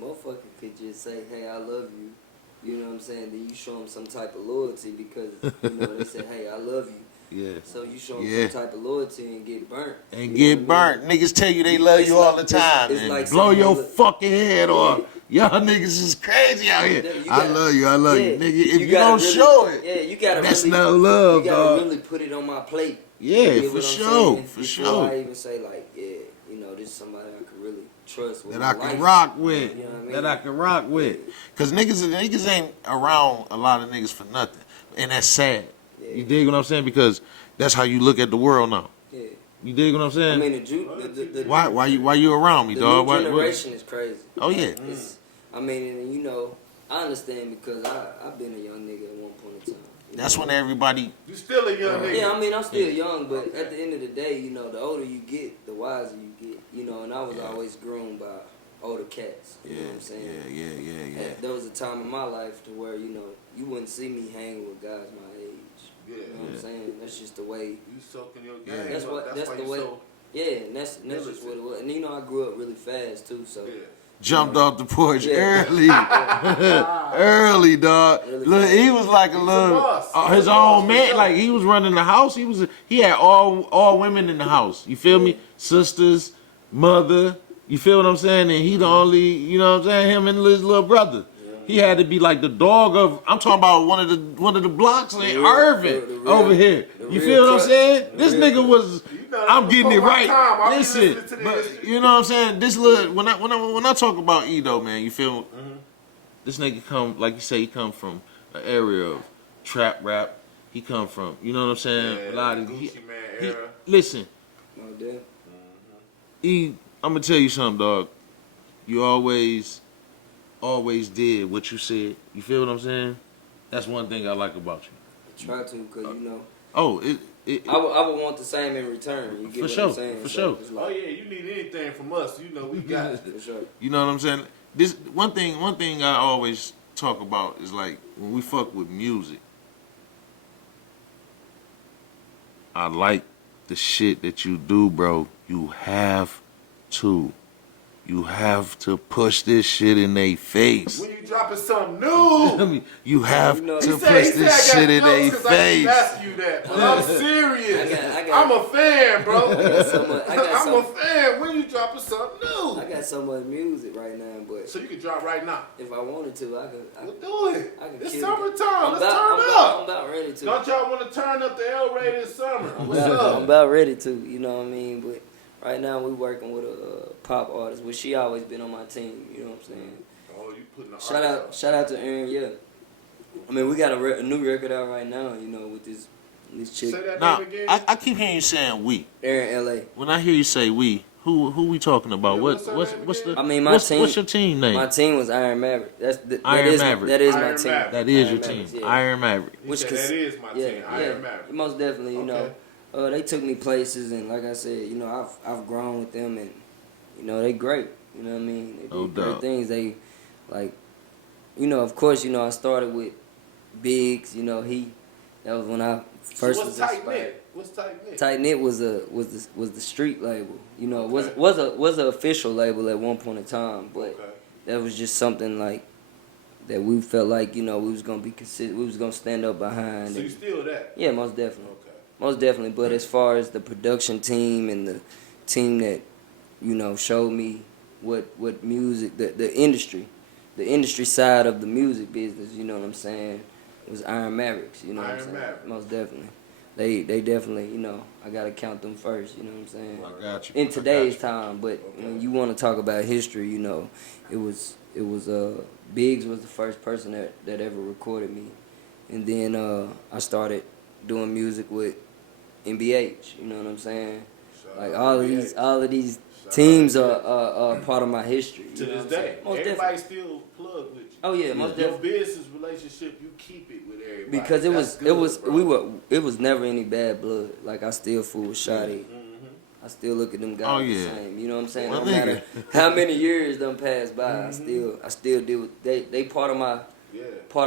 Motherfucker could just say, "Hey, I love you." You know what I'm saying? Then you show them some type of loyalty because you know they say, "Hey, I love you." Yeah. So you show them Yeah. some type of loyalty and get burnt. And You get know what I mean? burnt. Niggas tell you they love It's you all like- the time it's and like blow saying, your look- fucking head off. Y'all niggas is crazy out here. You I gotta- love you, I love yeah, you. Nigga, if you gotta don't really- show it, yeah, you gotta that's really, no love, you gotta dog. really put it on my plate. Yeah, You get for what I'm sure, saying? for Before sure. I even say like, yeah, you know, this is somebody I could really trust with That my I can life. rock with. You know what I mean? That I can rock with. Cause niggas ain't around a lot of niggas for nothing. And that's sad. Yeah. You dig what I'm saying? Because that's how you look at the world now. Yeah. You dig what I'm I saying? mean, the Why you around me, the dog? new Why- generation is crazy. Oh yeah. I mean, and you know, I understand because I've been a young nigga at one point in time. You That's know? when everybody You still a young nigga. Yeah, I mean, I'm still young, but at the end of the day, you know, the older you get, the wiser you get. You know, and I was always groomed by older cats. You know what I'm saying? Yeah. There was a time in my life to where, you know, you wouldn't see me hanging with guys my age. Yeah. You know what I'm saying? That's just the way. You soaking your Yeah. game That's up. what. That's why the you way. so. Yeah, and that's just what it was. And you know, I grew up really fast too, so. Yeah. jumped off the porch Yeah. early. Early, dog. Really Look, fast. he was like a He's a little boss. his He's a own boss, for man. sure. Like he was running the house. He had all women in the house. You feel me? Sisters, mother. You feel what I'm saying? And he the only, you know what I'm saying? Him and his little brother. He had to be like the dog of. I'm talking about one of the blocks in real- Irving the real- over here. the You real feel what I'm truck. saying? This real nigga was. You know, I'm getting it before my right. time, I'll be Listen, listening to but this. you know what I'm saying? This little when I talk about Edo, man, you feel? This nigga come like you say, he come from an area of trap rap. He come from, you know what I'm saying? Yeah, a lot of Gucci Man he- era. listen, No doubt. I'm gonna tell you something, dog. You always did what you said. You feel what I'm saying? That's one thing I like about you. Try to, cause you know, Oh, I would want the same in return. You get For what sure, I'm saying? for So sure. it's Oh like, yeah, you need anything from us, you know we got it. for sure. you know what I'm saying? This one thing I always talk about is like when we fuck with music. I like the shit that you do, bro. You have to push this shit in their face. When you dropping something new. You have You know, to he push this shit in their I keep face. asking you that, but I'm serious. I got- I'm a fan, bro. I got so much- I got I'm so- a fan. When you dropping something new, I got so much music right now, but so you can drop right now. if I wanted to, I could. We'll do it. I can It's kill summertime. Let's I'm turn up. about ready to. Don't y'all want to turn up the L rated summer? What's I'm up? about ready to. You know what I mean? But right now we working with a pop artist, which she always been on my team. You know what I'm saying? Oh, you putting the Shout out to Aaron. Yeah. I mean, we got a new record out right now. You know, with this chick, Say that Now, name again. I keep hearing you saying we. Aaron LA. When I hear you say we, who we talking about? Yeah, What's what's her name the? again? I mean, my what's, team. what's your team name? My team was Iron Maverick. That Iron is Maverick. That is my Iron team. Maverick. That is your Iron team. Mavericks, yeah. Iron Maverick. He which said cons- that is my team. Iron Maverick. Most definitely, you Okay. know, they took me places, and like I said, you know, I've grown with them, and you know, they great. You know what I mean? They No do great doubt. things. They like, you know, of course, you know, I started with Biggs. You know, that was when I first So was what's tight inspired. knit? What's tight knit? Tight Knit was the street label. You know, was a official label at one point in time, but Okay. that was just something like that we felt like, you know, we was gonna be we was gonna stand up behind. So you still that? Yeah, most definitely. Okay. Most definitely. But as far as the production team and the team that, you know, showed me what music, the industry side of the music business, you know what I'm saying, was Iron Mavericks, you know what I'm saying? Mavericks. Most definitely. They definitely, you know, I gotta count them first, you know what I'm saying? I got you. In today's I got time, but when you want to talk about history, you know, it was Biggs was the first person that ever recorded me, and then I started doing music with NBH, you know what I'm saying? Like all of these teams are part of my history. To you know this what I'm day, saying? Most everybody definitely. still plugged with you. Oh yeah, most Your definitely. business relationship, you keep it with everybody. Because That's good, it was never any bad blood. Like I still fool with Shoddie. I still look at them guys Oh, the yeah. same. You know what I'm saying? Well, No matter how many years done passed by, I still deal with they part of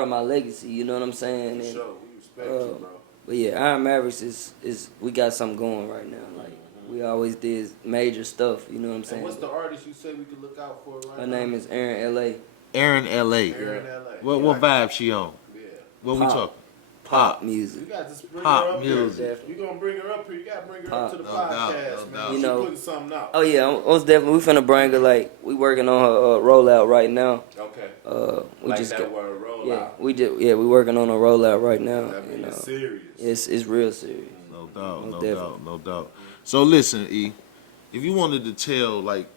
my legacy. You know what I'm saying? For And, sure, we respect you, bro. But yeah, Iron Mavericks is we got something going right now. Like we always did major stuff. You know what I'm saying? And what's the artist you say we could look out for right now? Her name is Erin L.A. Aaron L.A. Aaron L.A. What vibe she on? Yeah. What we Pop. talking? Pop You music. got to bring Pop her up music. here. You gonna bring her up here. You gotta bring her Pop. up to the No doubt, podcast, no man. doubt. You She know- putting something out. Oh yeah, most definitely. We finna bring her. Like we working on her rollout right now. Okay. We Like just that got, word roll yeah, out. we working on a rollout right now. That You means know, it's serious. it's real serious. No doubt, Most no definitely. doubt, no doubt. So listen, E, if you wanted to tell, like,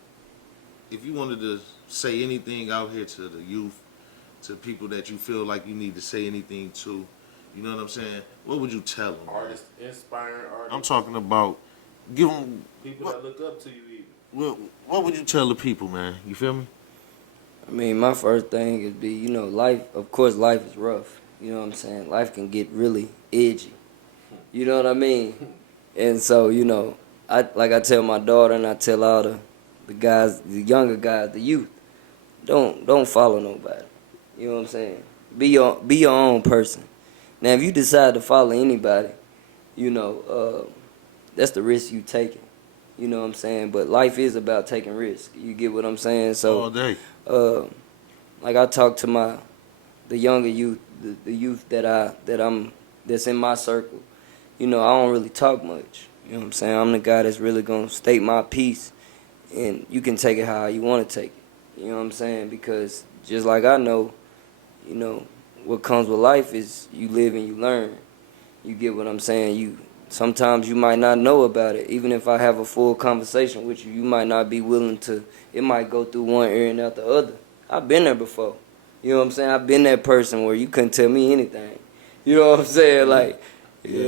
if you wanted to say anything out here to the youth, to people that you feel like you need to say anything to, you know what I'm saying? What would you tell them? Artists, inspiring artists. I'm talking about, give them, People that look up to you even. what would you tell the people, man? You feel me? I mean, my first thing is be, you know, life. Of course, life is rough. You know what I'm saying? Life can get really edgy. You know what I mean? And so, you know, I tell my daughter and I tell all the guys, the younger guys, the youth, don't follow nobody. You know what I'm saying? Be your own person. Now, if you decide to follow anybody, you know, that's the risk you taking. You know what I'm saying? But life is about taking risks. You get what I'm saying? So, All day. like I talk to the younger youth, the youth that's in my circle. You know, I don't really talk much. You know what I'm saying? I'm the guy that's really gonna state my piece, and you can take it how you want to take it. You know what I'm saying? Because just like I know, you know, what comes with life is you live and you learn. You get what I'm saying? Sometimes you might not know about it. Even if I have a full conversation with you, you might not be willing to. It might go through one ear and out the other. I've been there before. You know what I'm saying? I've been that person where you couldn't tell me anything. You know what I'm saying? Like, yeah,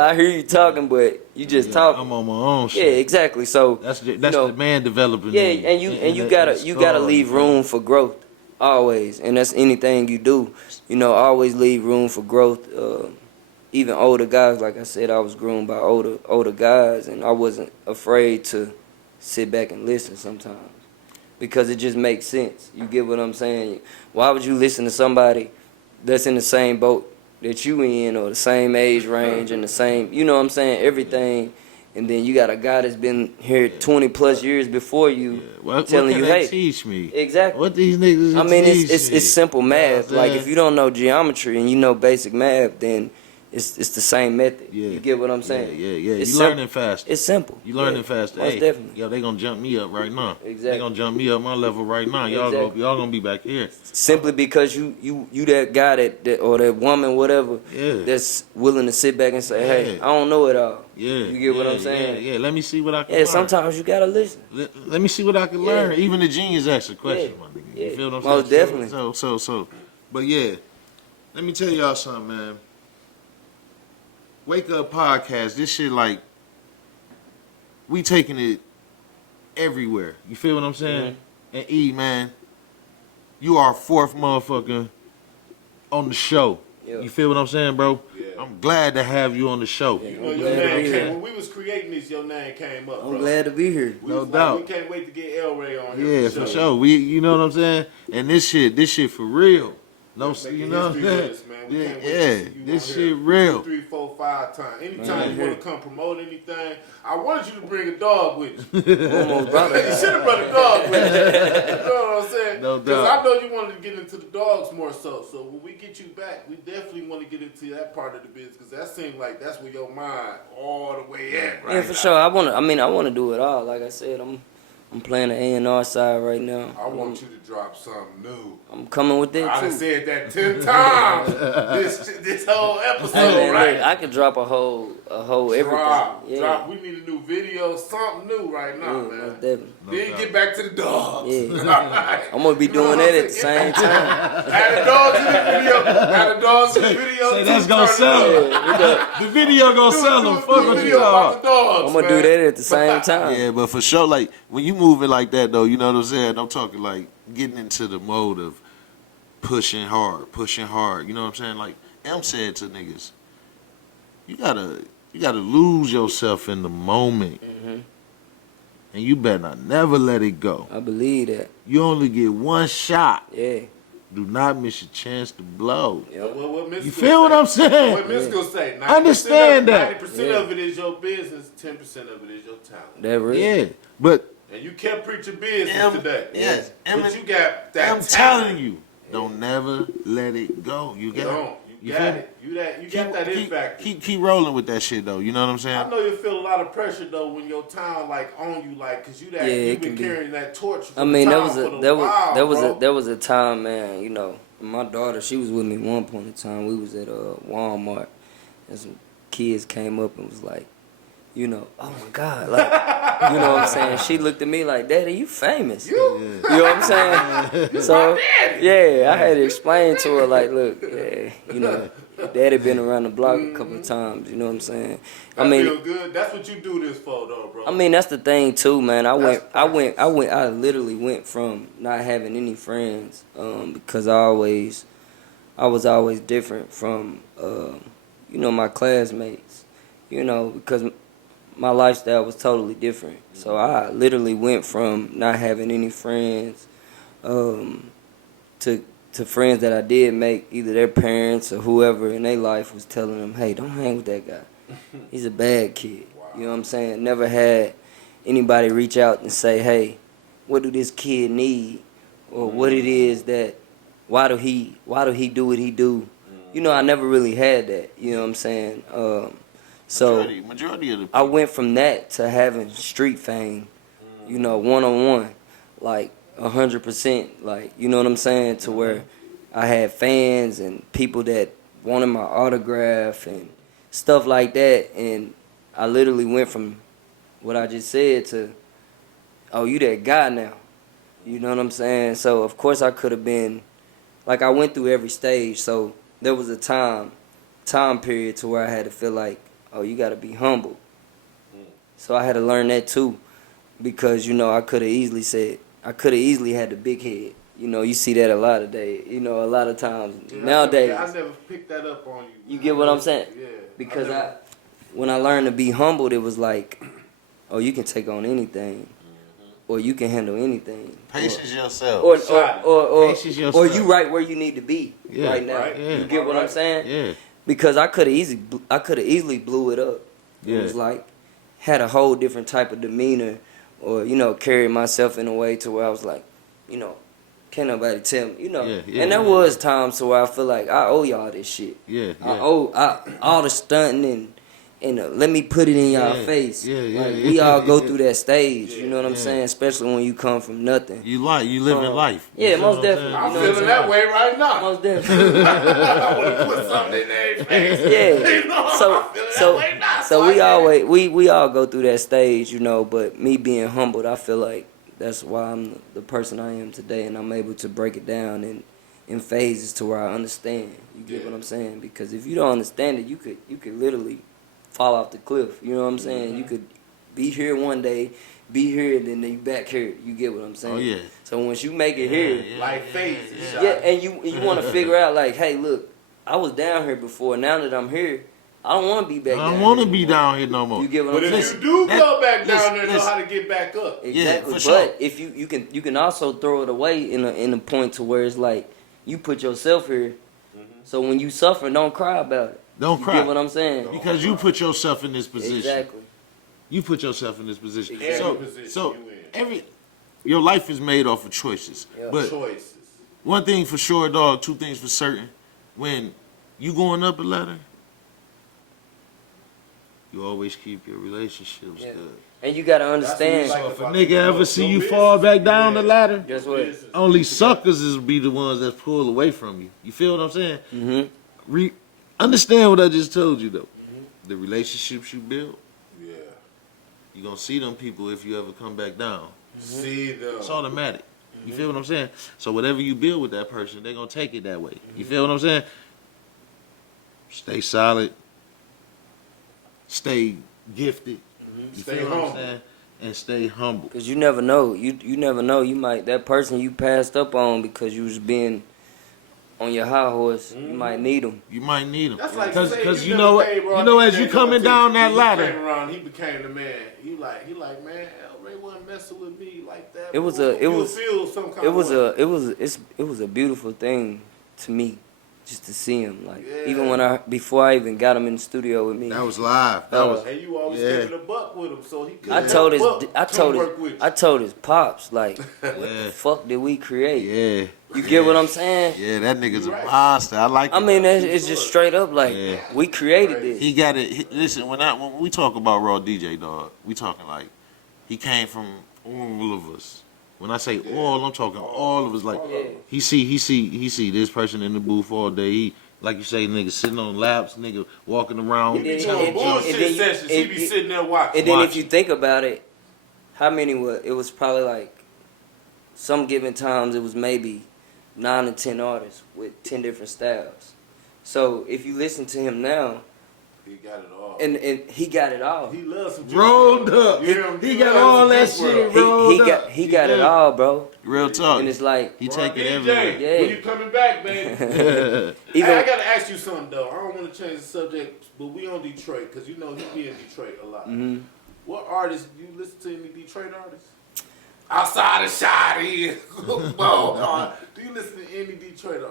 I hear you talking, but you just talking. I'm on my own shit. Yeah, exactly. So That's you know, the man developing. yeah, and you gotta leave room for growth always, and that's anything you do. You know, always leave room for growth. Even older guys, like I said, I was groomed by older guys, and I wasn't afraid to sit back and listen sometimes because it just makes sense. You get what I'm saying? Why would you listen to somebody that's in the same boat that you in, or the same age range and the same, you know what I'm saying, everything, and then you got a guy that's been here 20 plus years before you telling you, hey, teach me exactly. what these niggas. I mean, teach it's me? simple math. Yeah, Like if you don't know geometry and you know basic math, then it's the same method. Yeah. You get what I'm saying? Yeah. It's You simple. learning faster. It's simple. You learning Yeah, faster. Most Hey, definitely. yo, they gonna jump me up right now. Exactly. They gonna jump me up my level right now. Exactly. Y'all gonna be back here. Simply because you that guy that or that woman, whatever, Yeah. that's willing to sit back and say, hey, Yeah. I don't know it all. Yeah. You get what I'm saying? Yeah. Let me see what I can Yeah, learn. sometimes you gotta listen. Let me see what I can Yeah. learn. Even the genius asks a question, Yeah. my nigga. Yeah. You feel what I'm Most saying? definitely. So. But yeah, let me tell y'all something, man. Wake Up Podcast, this shit like, we taking it everywhere. You feel what I'm saying? And E, man, you are fourth motherfucker on the show. Yeah. You feel what I'm saying, bro? Yeah. I'm glad to have you on the show. You know, I'm your glad to name be came, here. when we was creating this, your name came up, bro. I'm glad to be here. We No was like, doubt. we can't wait to get El Ray on here. Yeah, for sure. You know what I'm saying? And this shit for real. No, Making you know what I'm history saying? with us, man. We Yeah, can't wait yeah, to see you this on shit here real. 2, 3, 4, 5 times. Anytime you want to come promote anything, I wanted you to bring a dog with you. Almost brought You it. should have brought a dog with you. You know what I'm saying? No Because doubt. I know you wanted to get into the dogs more so. So when we get you back, we definitely want to get into that part of the business because that seems like that's where your mind all the way at right Yeah, for now. sure. I wanna do it all. Like I said, I'm playing the A&R side right now. I want you to drop something new. I'm coming with that I done too. said that 10 times this whole episode, Hey, man, right? look, I could drop a whole everything. Drop. Yeah. We need a new video, something new right Yeah, now, most man. definitely. Then get back to the dogs. Yeah. I'm gonna be You know doing what that I'm at the saying? same time. Add the dogs in the video. Add the dogs in the video. Say too. that's gonna Turn it sell up. it. The video gonna sell them. Fuck what you video about talking the dogs, I'm gonna man. do that at the same time. Yeah, but for sure, like when you move it like that, though, you know what I'm saying. I'm talking like getting into the mode of pushing hard. You know what I'm saying? Like M said to niggas, you gotta lose yourself in the moment, and you better not never let it go. I believe that. You only get one shot. Yeah. Do not miss your chance to blow. What Miss You gonna feel what say? I'm saying? What Miss gonna say? 90% Understand that. 90% of it is your business. 10% of it is your talent. That real. Yeah, but And you kept preaching business M- today. yes, But you got that I'm talent. telling you, don't never let it go. You You got don't. it. You feel got me? it. You got that in factor. Keep rolling with that shit though. You know what I'm saying? I know you feel a lot of pressure though when your town like on you, like, cause you that Yeah, you it been can be. carrying that torch. For I mean, the there town was for a the there was while, there was bro. a there was a time, man. You know, my daughter, she was with me one point in time. We was at Walmart, and some kids came up and was like, you know, oh my God, like, you know what I'm saying? She looked at me like, Daddy, you famous. You know what I'm saying? So, yeah, I had to explain to her like, look, yeah, you know, Daddy been around the block a couple of times. You know what I'm saying? I feel good. That's what you do this for, though, bro. I mean, that's the thing too, man. I That's literally went from not having any friends, because I was always different from, you know, my classmates, you know, because my lifestyle was totally different. So I literally went from not having any friends, to friends that I did make. Either their parents or whoever in their life was telling them, hey, don't hang with that guy. He's a bad kid. You know what I'm saying? Never had anybody reach out and say, hey, what do this kid need? Or what it is that, why do he do what he do? You know, I never really had that. You know what I'm saying? So majority of the people, I went from that to having street fame, you know, one-on-one, like 100%, like, you know what I'm saying, to where I had fans and people that wanted my autograph and stuff like that, and I literally went from what I just said to, oh, you that guy now, you know what I'm saying? So, of course, I could have been, like, I went through every stage, so there was a time period to where I had to feel like, oh, you got to be humble. So I had to learn that too, because, you know, I could have easily had the big head. You know, you see that a lot of days. You know, a lot of times nowadays. I never picked that up on you. You get what I'm saying? Yeah. Because when I learned to be humbled, it was like, oh, you can take on anything, or you can handle anything. patience yourself. Or Patience yourself. or you right where you need to be right now. Right. Yeah. You get what I'm saying? Yeah. Because I could have easily blew it up. Yeah. It was like had a whole different type of demeanor, or, you know, carried myself in a way to where I was like, you know, can't nobody tell me, you know. And there was times to where I feel like I owe y'all this shit. Yeah. I owe all the stunting and let me put it in y'all face. Like, we all go through that stage. You know what I'm saying? Especially when you come from nothing. You living life. Yeah, You know most what I'm definitely. I'm You know what feeling I'm that way right now. Most definitely. I want to put something in their face. Yeah. You know, So I'm feeling that way now. so I we get it. always we all go through that stage, you know. But me being humbled, I feel like that's why I'm the person I am today, and I'm able to break it down in phases to where I understand. You get what I'm saying? Because if you don't understand it, you could literally fall off the cliff. You know what I'm saying? You could be here one day, be here, and then you back here. You get what I'm saying? Oh yeah. So once you make it here, Like phases. yeah, and you want to figure out like, hey, look, I was down here before. Now that I'm here, I don't want to be back. I don't down want to here be anymore. down here no more. You get what But I'm if saying? you do go back listen, down there, know listen. how to get back up. Exactly. for But sure. if you can also throw it away in a point to where it's like you put yourself here, So when you suffer, don't cry about it. Don't You cry. get what I'm saying? Because you put yourself in this position. Exactly. You put yourself in this position. Exactly. So your life is made off of choices. Yeah. But Choices. one thing for sure, dog, two things for certain. When you going up a ladder, you always keep your relationships Yeah. good. And you gotta That's understand. what So like if a about nigga the- ever see you business. fall back down the Yeah. ladder, Guess what? Business. only suckers is be the ones that pull away from you. You feel what I'm saying? Mm-hmm. Understand what I just told you though. The relationships you build, Yeah. you gonna see them people if you ever come back down. See them. It's automatic. You feel what I'm saying? So whatever you build with that person, they're gonna take it that way. You feel what I'm saying? Stay solid. Stay gifted. You Stay feel what I'm humble. saying? And stay humble. Cause you never know. You never know. You might that person you passed up on because you was being on your high horse. You might need them. You might need them. That's like Because say you never know what? paid Raw You know as DJ you no coming attention. down that He ladder. came around, he became the man. He like, man, El Ray wasn't messing with me like that. It was bro. a- it You'll was- feel some kind It was of way. it was a beautiful thing to me, just to see him. Like Yeah. even before I even got him in the studio with me. That was live. That was And you always Yeah. kept it a buck with him, so he could I told his I I told his pops like, what Yeah. the fuck did we create? yeah. You get what I'm saying? Yeah, that nigga's a Right. monster. I like it. I mean, it's just straight up like Yeah. we created this. He got it. Listen, when we talk about Raw DJ, dog, we talking like he came from all of us. When I say all, I'm talking all of us. Like Yeah. he see this person in the booth all day. He, like you say, nigga sitting on laps, nigga walking around. And then- Telling and- bullshit and then you- sessions, he and- be sitting there watching. And then if Watch. you think about it, how many were? It was probably like some given times it was maybe 9 or 10 artists with 10 different styles. So if you listen to him now, He got it all. and he got it all. He loves some Juice Rolled WRLD. up. You hear him? He He got loves all some that Juice shit, WRLD. bro. He got it all, bro. Real talk. And it's like He Raw taking DJ, everywhere. Yeah. when you coming back, baby? Hey, even I gotta ask you something though. I don't want to change the subject, but we on Detroit because you know he be in Detroit a lot. Mhm. What artists do you listen to? Any Detroit artists? Outside of Shoddie, do you listen to any Detroit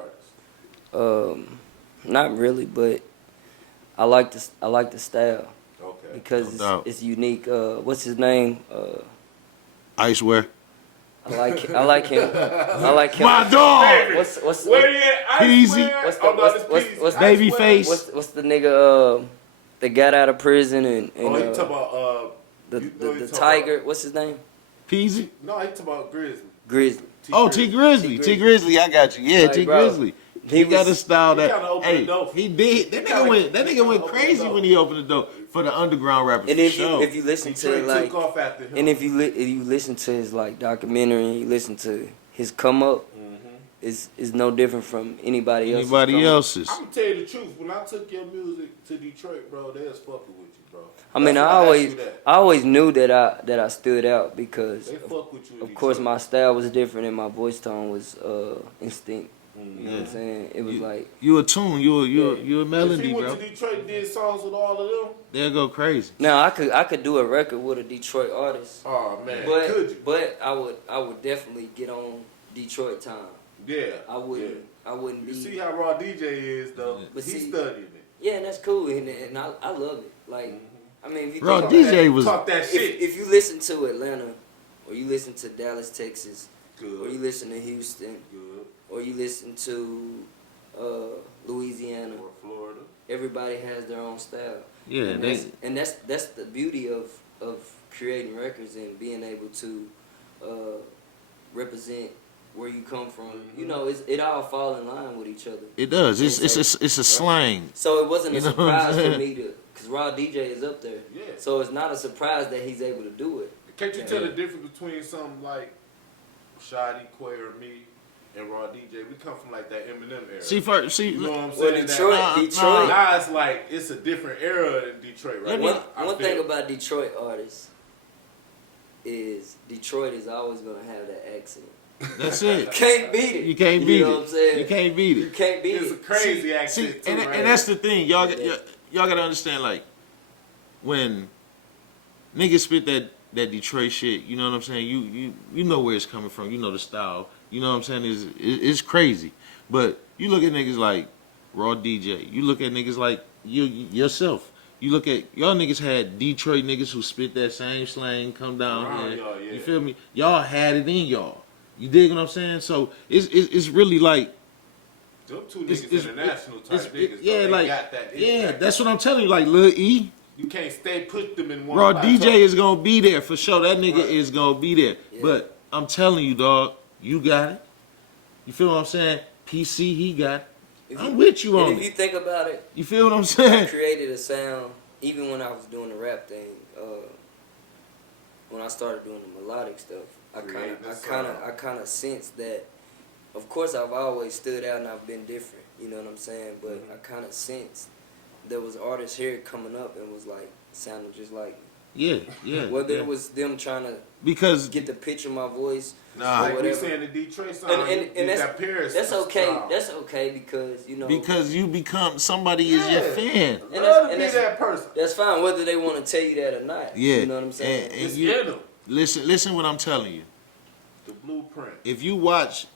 artists? not really, but I like the style Okay. because No doubt. it's unique. What's his name? Icewear. I like him. I like him. My dog. Favorite. What's Where you at? Peasy. Icewear? What's the- Oh, no, what's- it's what's- Peasy. what's- Babyface. Icewear? what's the nigga that got out of prison and Oh, he talking about the you know he the talking tiger? What's his name? Peasy. No, he talking about Grizzly. Grizzly. Oh, T Grizzly. T Grizzly, I got you. Yeah, Like, T bro, Grizzly. he He got was- a style he that. kinda opened Hey, the door. he did. That nigga went. That nigga went opened the crazy door. when he opened the door for the underground rappers. And for if sure. you listen to Detroit like, took off after him. and if you listen to his like documentary, and you listen to his come up, is no different from anybody else's. Anybody come up. else's. I'm gonna tell you the truth. When I took your music to Detroit, bro, they was fucking with you, bro. I mean, That's I why always asked you that. I always knew that I stood out because They fuck with you. in of course Detroit. my style was different and my voice tone was instinct. You know what I'm Yeah. saying? It was like You a tune. You a If melody, he went bro. to Detroit and did songs with all of them, They'll go crazy. now I could do a record with a Detroit artist, oh man, could you? but I would definitely get on Detroit time. Yeah, I wouldn't You be. see how Raw DJ is though. But He's see- studying it. Yeah, and that's cool, and I love it. Like, I mean, if you Raw think DJ about it, was. Talk that shit. if you listen to Atlanta, or you listen to Dallas, Texas, or you Good, listen to Houston, good. or you listen to Louisiana, Or Florida. everybody has their own style. Yeah, and they. that's the beauty of creating records and being able to represent where you come from. You know, it all fall in line with each other. It does. It's a slang. So it wasn't a You know what I'm surprise for saying? me because Raw DJ is up there. Yeah. So it's not a surprise that he's able to do it. Can't you tell the difference between something like Shoddie, Quayer, me, and Raw DJ? We come from like that Eminem era. See, you know what I'm Well, saying? Detroit, That, Detroit. now it's like it's a different era in Detroit, right? Let me- I One feel. thing about Detroit artists is Detroit is always gonna have that accent. that's You it. can't beat it. You can't beat know what I'm saying? it. You can't beat You it. can't beat It's a it. crazy accent See, too, and, right? and that's the thing, y'all gotta understand. Like when niggas spit that Detroit shit, you know what I'm saying? You know where it's coming from. You know the style. You know what I'm saying? It's crazy. But you look at niggas like Raw DJ. You look at niggas like you yourself. You look at y'all niggas had Detroit niggas who spit that same slang, come down Around here. y'all, yeah. You feel me? Y'all had it in y'all. You dig what I'm saying? So it's really like Them two niggas international type niggas. yeah, though. like They got that yeah, impact. that's what I'm telling you. Like Lil E, You can't put them in one Raw plateau. DJ is gonna be there for sure. That nigga Right. is gonna be there. Yeah. But I'm telling you, dog, you got it. You feel what I'm saying? PC, he got it. I'm with you on If you it. think about it, You feel what I'm I saying? created a sound even when I was doing the rap thing. When I started doing the melodic stuff, I kind of sensed that. Of course, I've always stood out and I've been different. You know what I'm saying? But I kind of sensed there was artists here coming up and was like sounding just like me. Yeah. Whether yeah. it was them trying to Because get the pitch of my voice, Nah. or Like we whatever. saying the Detroit sound, And that Paris that's okay. style. That's okay because because you become somebody is your Yeah. fan. Love And that's- to and be that's- that person. that's fine whether they want to tell you that or not. Yeah. You know what I'm saying? And It's you in them. listen what I'm telling you. The blueprint. If you watch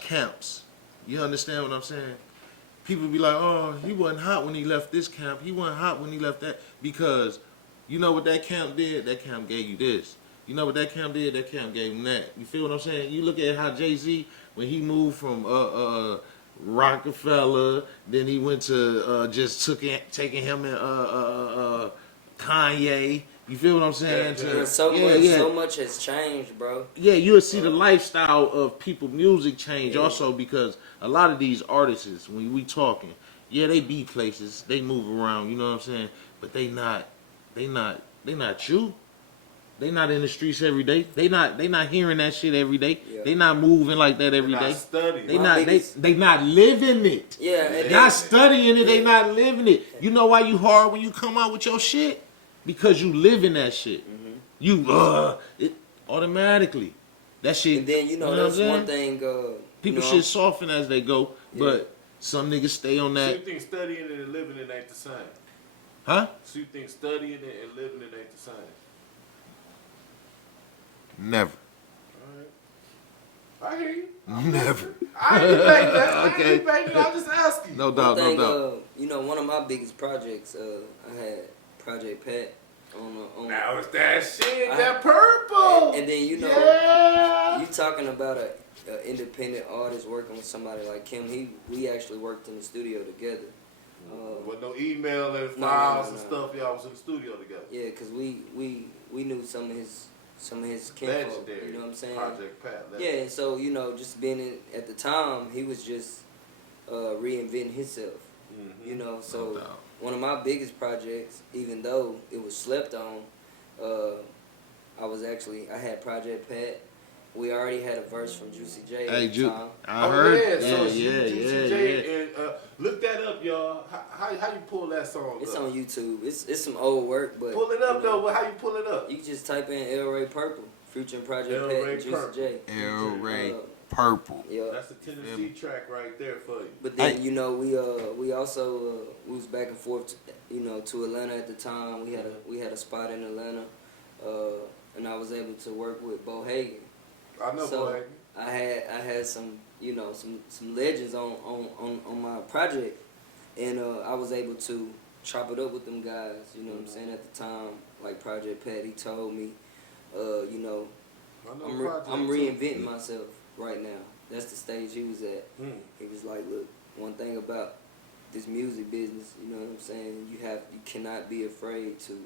camps, you understand what I'm saying? People be like, oh, he wasn't hot when he left this camp. He wasn't hot when he left that. Because you know what that camp did? That camp gave you this. You know what that camp did? That camp gave him that. You feel what I'm saying? You look at how Jay-Z, when he moved from Rockefeller, then he went to taking him and Kanye. You feel what I'm saying? Yeah, To- So much has changed, bro. Yeah, you'll see the lifestyle of people music change also because a lot of these artists, when we talking, yeah, they be places, they move around, you know what I'm saying? But they not you. They not in the streets every day. They not hearing that shit every day. Yeah. They not moving like that every They're day. not studying. They not living it. Yeah, They and not studying it, they not living it. You know why you hard when you come out with your shit? Because you live in that shit. You it automatically. That shit. And then what that's I'm one saying? thing. People should soften as they go, but some niggas stay on So that. you think studying it and living it ain't the same? Huh? So you think studying it and living it ain't the same? Never. Alright. I hear you. Never. I ain't debating that. I Okay. ain't debating it. I'm just asking. No doubt, One thing, no doubt. one of my biggest projects, I had Project Pat on. Now it's that shit, I- that purple. And then yeah. you talking about a independent artist working with somebody like him. We actually worked in the studio together. With no email and No, files no. and stuff, y'all was in the studio together. Yeah, cause we knew some of his kinfolk. Legendary. You know what I'm saying? Project Pat. Yeah, and so just being in at the time, he was just reinventing himself. Mhm. You know, No so doubt. one of my biggest projects, even though it was slept on, I had Project Pat. We already had a verse from Juicy J Hey, at the time. I heard. So Yeah. and look that up, y'all. How you pull that song It's up? on YouTube. It's some old work, but Pull it up though. But how you pull it up? You can just type in El Ray Purple, featuring Project El Pat Ray and Juicy Purple. J. El Ray Uh, Purple. Yeah. That's a Tennessee track right there for you. But then we also we was back and forth to Atlanta at the time. We had a spot in Atlanta, and I was able to work with Bo Hagen. I know, So boy. I had some some legends on my project, and I was able to chop it up with them guys. You know what I'm saying? At the time, like Project Pat, he told me, I know Project I'm too. reinventing myself right now. That's the stage he was at. Mm. He was like, look, one thing about this music business, you know what I'm saying? You cannot be afraid to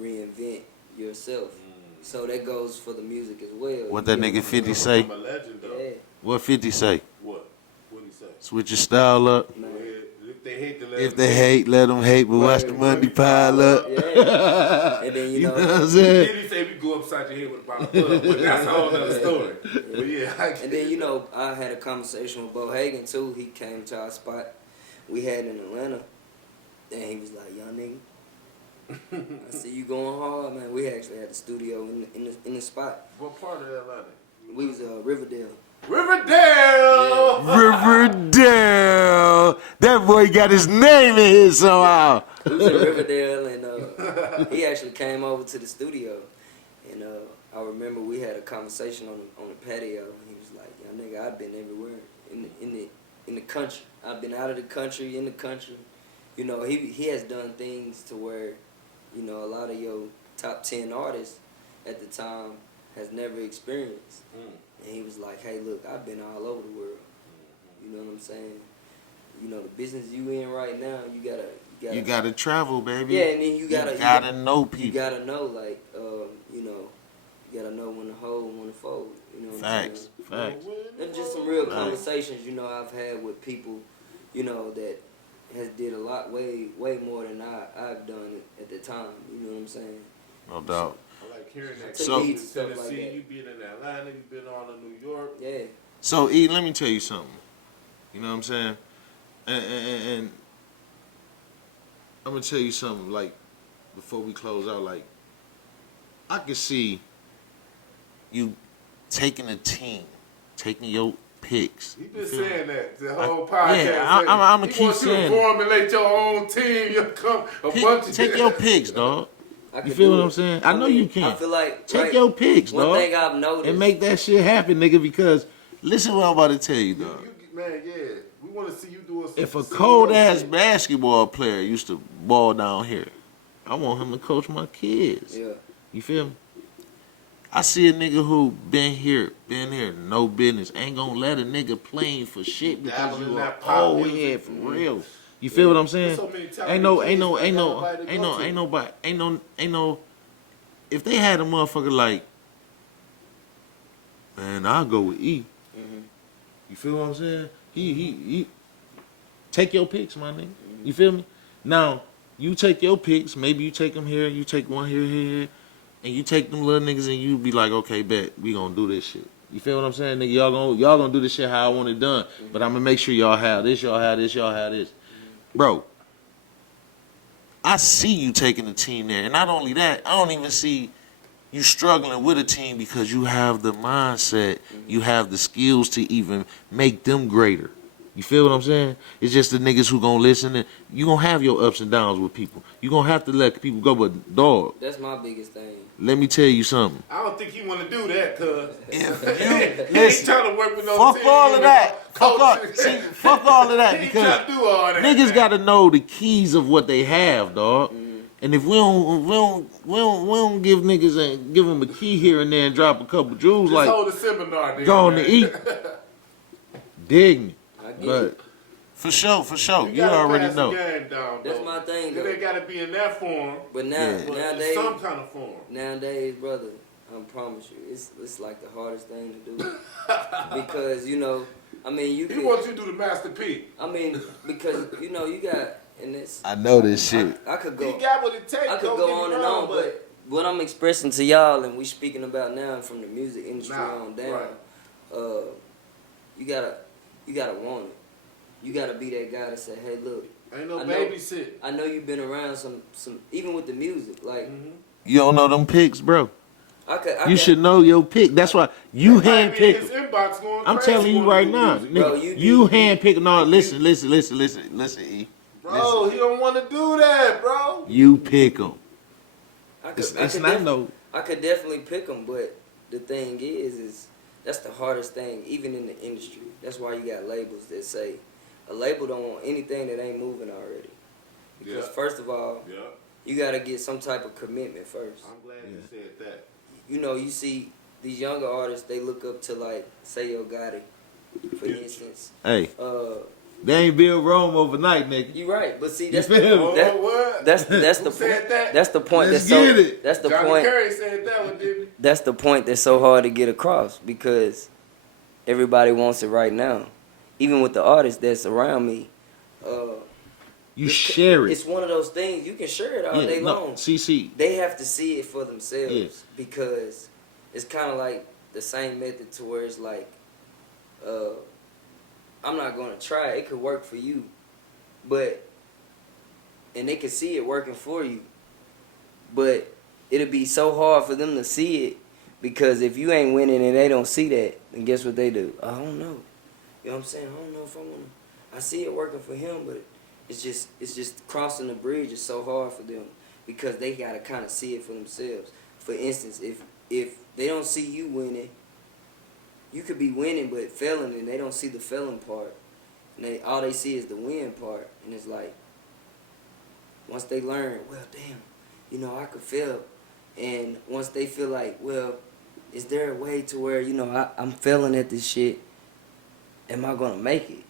reinvent yourself. So that goes for the music as well. What that nigga 50 say? I'm a legend though. Yeah. What 50 say? What? What'd he say? Switch your style up. Man, if they hate, If they hate, let them hate, but watch the money pile up. Yeah. And then you know what I'm saying? Then he say we go upside your head with a bottle of blood, but that's a whole other story. But yeah, And then I had a conversation with Bo Hagen too. He came to our spot we had in Atlanta, and he was like, "Young nigga, I see you going hard, man." We actually had the studio in the spot. What part of Atlanta? We was Riverdale. Riverdale! Riverdale. That boy got his name in here somehow. We was in Riverdale, and he actually came over to the studio, and I remember we had a conversation on the patio. And he was like, "Young nigga, I've been everywhere in the country. I've been out of the country, in the country. You know, he has done things to where, you know, a lot of your top 10 artists at the time has never experienced. And he was like, hey, look, I've been all over the world. You know what I'm saying? You know, the business you in right now, you gotta travel, baby. Yeah, and then you gotta know people. You gotta know, like, you know, you gotta know when to hold and when to fold. You know what I'm saying? Facts. There's just some real conversations, you know, I've had with people, you know, that has did a lot, way more than I've done at the time. You know what I'm saying? No doubt. I like hearing that. So, You stuff Tennessee, like that. you been in Atlanta, you been all in New York. Yeah. So, E, let me tell you something. You know what I'm saying? And I'm going to tell you something, like, before we close out, like, I can see you taking a team, taking your picks. He been saying that the whole podcast. Yeah, I'm going to keep saying it. You formulate your own team. You come bunch of take your picks, dog. I You feel what I'm saying? I know you can. I feel like take your picks, one dog. thing I've noticed and make that shit happen, nigga, because listen what I'm about to tell you, dog. Man, yeah. We want to see you doing some If a cold-ass basketball player used to ball down here, I want him to coach my kids. Yeah. You feel me? I see a nigga who been here, no business. Ain't gonna let a nigga playing for shit because you are old head for real. You feel what I'm saying? Ain't no. If they had a motherfucker like, man, I'll go with E. You feel what I'm saying? He take your picks, my nigga. You feel me? Now, you take your picks. Maybe you take them here. You take one here. And you take them little niggas and you be like, okay, bet, we gonna do this shit. You feel what I'm saying? Nigga, y'all gonna do this shit how I want it done. But I'm gonna make sure y'all have this, y'all have this, y'all have this. Bro, I see you taking the team there. And not only that, I don't even see you struggling with a team because you have the mindset, you have the skills to even make them greater. You feel what I'm saying? It's just the niggas who gonna listen. And you gonna have your ups and downs with people. You gonna have to let people go, but dog. That's my biggest thing. Let me tell you something. I don't think he want to do that, cuz. If He ain't trying to work with no fuck team, all of that. Fuck all of that He ain't because trying to do all that. niggas gotta know the keys of what they have, dog. And if we don't give niggas give them a key here and there and drop a couple jewels, Just like hold a seminar, nigga, going man. to eat, dig me. But for sure, you gotta already pass know. The game down, that's though. my thing, Cause though. they gotta be in that form. But nowadays, some kind of form. Nowadays, brother, I promise you, it's like the hardest thing to do because you know, I mean, He wants you to do the Master P. I mean, because you know, you got and it's. I know this shit. I could go. He got what it takes. I could go on and on, but what I'm expressing to y'all and we speaking about now from the music industry on down, you gotta want it. You gotta be that guy to say, hey, look. Ain't no babysit. I know you've been around some even with the music, like. You don't know them picks, bro. You should know your pick. That's why you handpick them. I'm telling you right now, music. nigga. Bro, you handpick. No, listen, E. Bro, he don't want to do that, bro. You pick them. I could definitely pick them, but the thing is that's the hardest thing, even in the industry. That's why you got labels that say a label don't want anything that ain't moving already. Because first of all, you got to get some type of commitment first. I'm glad you said that. You know, you see these younger artists, they look up to like, say, Yo Gotti, for instance. Hey. They ain't build Rome overnight, nigga. You right, but see That's the point. That's the point. Let's get it. That's the Johnny point. Curry said that one, didn't he? That's the point that's so hard to get across because everybody wants it right now. Even with the artists that's around me, you share it. It's one of those things you can share it all day long. See. They have to see it for themselves because it's kind of like the same method to where it's like, I'm not going to try it. It could work for you, and they can see it working for you, but it'll be so hard for them to see it because if you ain't winning and they don't see that, then guess what they do? I don't know. You know what I'm saying? I don't know if I want to. I see it working for him, but it's just crossing the bridge is so hard for them because they got to kind of see it for themselves. For instance, if they don't see you winning, you could be winning but failing and they don't see the failing part. And all they see is the win part. And it's like, once they learn, well, damn, you know, I could fail. And once they feel like, well, is there a way to where, you know, I'm failing at this shit, am I gonna make it?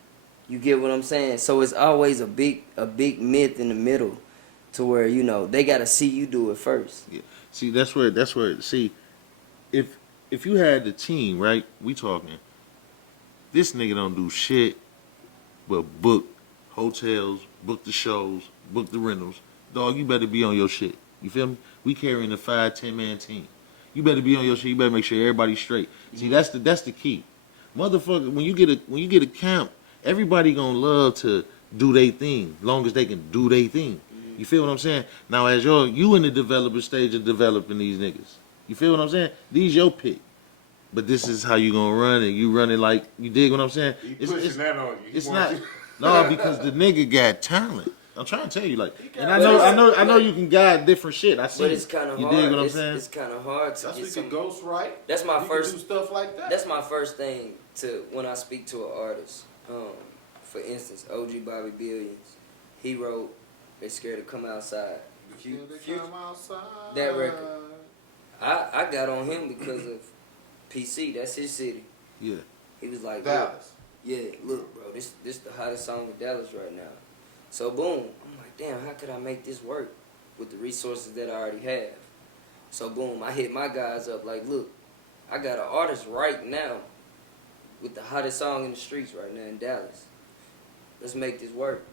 You get what I'm saying? So it's always a big myth in the middle to where, you know, they gotta see you do it first. Yeah. See, that's where see, if you had the team, right? We talking. This nigga don't do shit but book hotels, book the shows, book the rentals. Dog, you better be on your shit. You feel me? We carrying a 5-10 man team. You better be on your shit. You better make sure everybody's straight. See, that's the key. Motherfucker, when you get a camp, everybody gonna love to do their thing, long as they can do their thing. You feel what I'm saying? Now, as you in the developer stage of developing these niggas. You feel what I'm saying? These your pick. But this is how you gonna run it. You run it like, you dig what I'm saying? He pushing that on you. It's not. No, because the nigga got talent. I'm trying to tell you, like, and I know you can guide different shit. I see. But it's kind of hard. You dig what I'm saying? It's kind of hard to That's get we some. can ghost right. That's my you first. Can do stuff like that. That's my first thing to when I speak to an artist. For instance, OG Bobby Billions, he wrote "They Scared to Come Outside." Come outside. That record. I got on him because of PC. That's his city. Yeah. He was like, Dallas. Yeah, look, bro, this the hottest song in Dallas right now. So boom, I'm like, damn, how could I make this work with the resources that I already have? So boom, I hit my guys up like, look, I got an artist right now with the hottest song in the streets right now in Dallas. Let's make this work.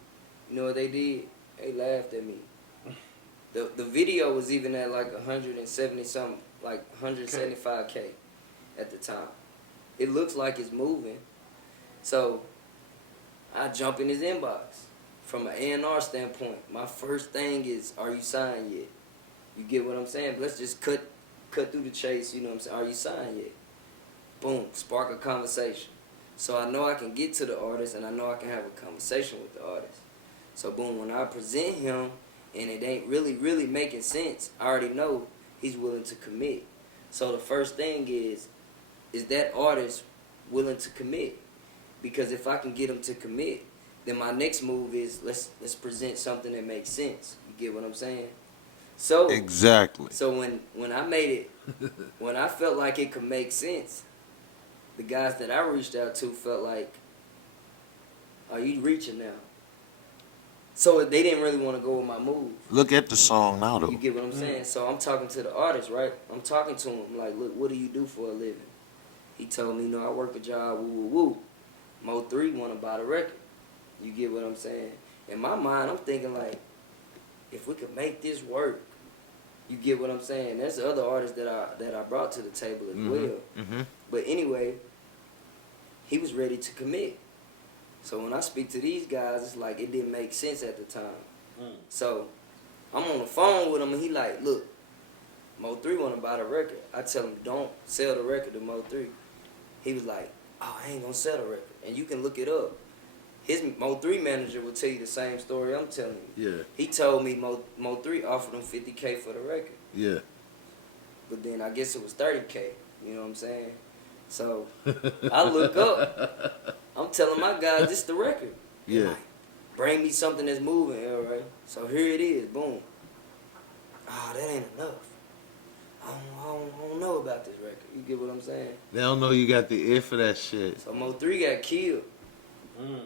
You know what they did? They laughed at me. The video was even at like 170 something, like 175K at the time. It looks like it's moving. So I jump in his inbox. From an A&R standpoint, my first thing is, are you signed yet? You get what I'm saying? But let's just cut through the chase, you know what I'm saying? Are you signed yet? Boom, spark a conversation. So I know I can get to the artist and I know I can have a conversation with the artist. So boom, when I present him and it ain't really making sense, I already know he's willing to commit. So the first thing is that artist willing to commit? Because if I can get him to commit, then my next move is let's present something that makes sense. You get what I'm saying? So exactly. So when I made it, when I felt like it could make sense, the guys that I reached out to felt like, are you reaching now? So they didn't really want to go with my move. Look at the song now, though. You get what I'm saying? So I'm talking to the artist, right? I'm talking to him like, look, what do you do for a living? He told me, I work a job, woo. Mo3 want to buy the record. You get what I'm saying? In my mind, I'm thinking like, if we could make this work, you get what I'm saying? There's other artists that I brought to the table as well. Mm-hmm. But anyway, he was ready to commit. So when I speak to these guys, it's like it didn't make sense at the time. So I'm on the phone with him and he like, look, Mo3 want to buy the record. I tell him, don't sell the record to Mo3. He was like, oh, I ain't gonna sell the record. And you can look it up. His Mo3 manager will tell you the same story I'm telling you. Yeah. He told me Mo3 offered him $50K for the record. Yeah. But then I guess it was $30K. You know what I'm saying? So I look up. I'm telling my guys, this the record. Yeah. Like, bring me something that's moving, all right? So here it is, boom. Oh, that ain't enough. I don't know about this record. You get what I'm saying? They don't know you got the ear for that shit. So Mo3 got killed.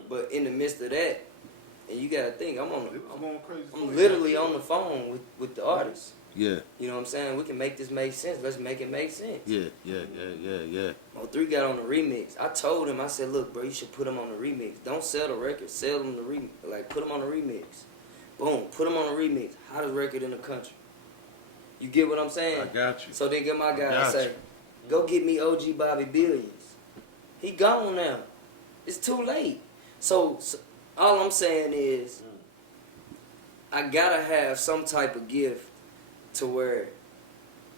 But in the midst of that, and you gotta think, I'm literally on the phone with the artist. Yeah. You know what I'm saying? We can make this make sense. Let's make it make sense. Yeah. Mo3 got on the remix. I told him, I said, look, bro, you should put him on the remix. Don't sell the record. Sell him the remix. Like, put him on the remix. Boom, put him on the remix. Hottest record in the country. You get what I'm saying? I got you. So then get my guy and say, go get me OG Bobby Billions. He gone now. It's too late. So all I'm saying is, I gotta have some type of gift to where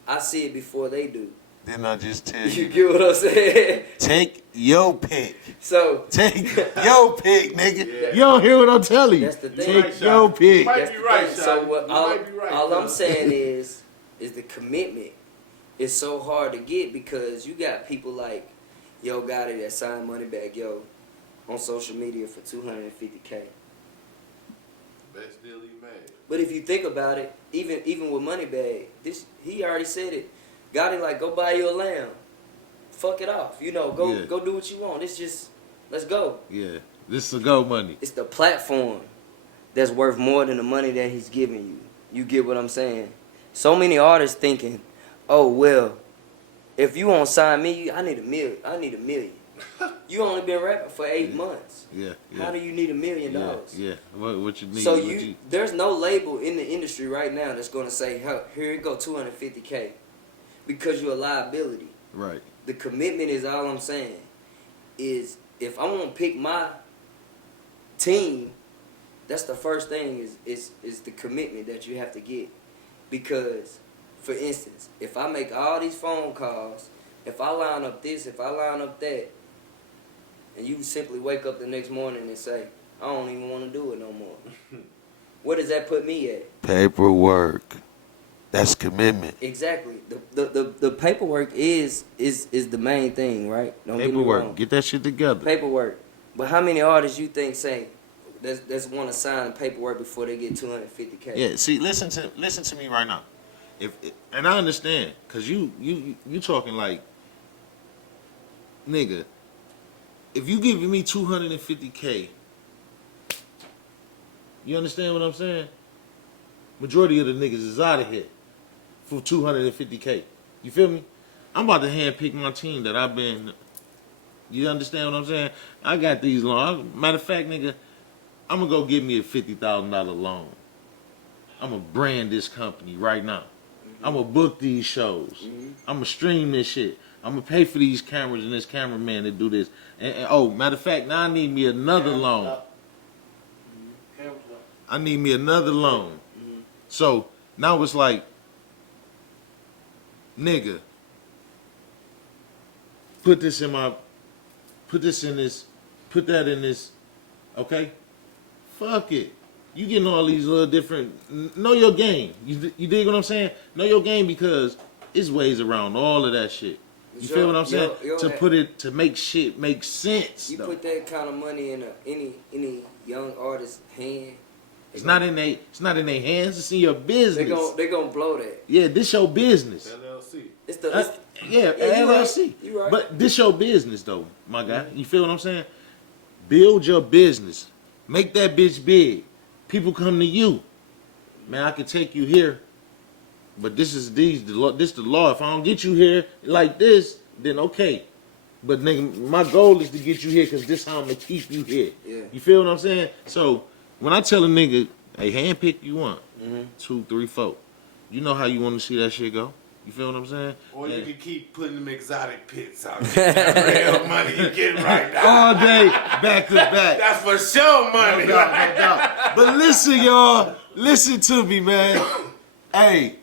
I see it before they do. Didn't I just tell You you? get what I'm saying? Take your pick. So Take your pick, nigga. Yeah. You don't hear what I'm telling you. That's the thing. Take your pick. You might That's be the right, thing. So what, You might be right, all I'm cuz. saying is the commitment. It's so hard to get because you got people like Yo Gotti that signed Money Back Yo. on social media for $250K. Best deal he made. But if you think about it, even with Moneybag, he already said it. Got it like, go buy you a lamb. Fuck it off. You know, go do what you want. It's just, let's go. Yeah, this is a go money. It's the platform that's worth more than the money that he's giving you. You get what I'm saying? So many artists thinking, oh, well, if you won't sign me, I need $1 million. You only been rapping for 8 months. Yeah. How do you need $1 million? Yeah. What you need? So there's no label in the industry right now that's gonna say, here it go, $250K, because you're a liability. Right. The commitment is all I'm saying. Is if I want to pick my team, that's the first thing is the commitment that you have to get. Because, for instance, if I make all these phone calls, if I line up this, if I line up that, and you simply wake up the next morning and say, I don't even want to do it no more. Where does that put me at? Paperwork. That's commitment. Exactly. The paperwork is the main thing, right? Don't get me wrong. Paperwork. Get that shit together. Paperwork. But how many artists you think say that's want to sign the paperwork before they get $250K? Yeah. See, listen to me right now. And I understand, cause you talking like, nigga, if you giving me $250K, you understand what I'm saying? Majority of the niggas is out of here for $250K. You feel me? I'm about to handpick my team that I've been. You understand what I'm saying? I got these loans. Matter of fact, nigga, I'm gonna go get me a $50,000 loan. I'm gonna brand this company right now. I'm gonna book these shows. I'm gonna stream this shit. I'm gonna pay for these cameras and this cameraman to do this. And oh, matter of fact, now I need me another loan. I need me another loan. So now it's like, nigga, put that in this, okay? Fuck it. You getting all these little different, know your game. You dig what I'm saying? Know your game, because it's ways around all of that shit. You feel what I'm saying? To make shit make sense. You though. put that kind of money in any young artist's hand. It's not in their hands. It's in your business. They gonna blow that. Yeah, this your business. LLC. LLC. Right. You right. But this your business though, my guy. You feel what I'm saying? Build your business. Make that bitch big. People come to you. Man, I can take you here, but this is the law. If I don't get you here like this, then okay. But nigga, my goal is to get you here, because this how I'm gonna keep you here. Yeah. You feel what I'm saying? So when I tell a nigga, hey, handpick you want 2, 3, 4. You know how you want to see that shit go. You feel what I'm saying? Or you can keep putting them exotic pits out there. That real money you getting right now. All day, back to back. That's for sure money. No doubt. But listen, y'all. Listen to me, man. Hey,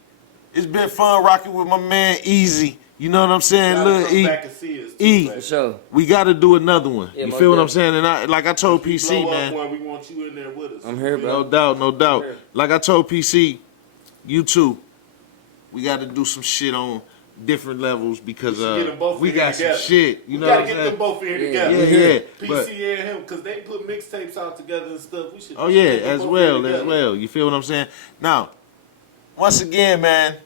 it's been fun rocking with my man Easy. You know what I'm saying? Lil E. Back and see us too, E. baby. For sure. We got to do another one. Yeah, You most feel what I'm definitely. saying? And I told PC, Blow up man. one, we want you in there with us. I'm here, bro. No doubt. Sure. Like I told PC, you too. We got to do some shit on different levels, because Get them both we in got together. some shit. You know gotta what I'm get saying? them both in here Yeah. together. Yeah. PC But, and him, because they put mixtapes out together and stuff. We should. oh yeah, get them as both well, in together. You feel what I'm saying? Now, once again, man,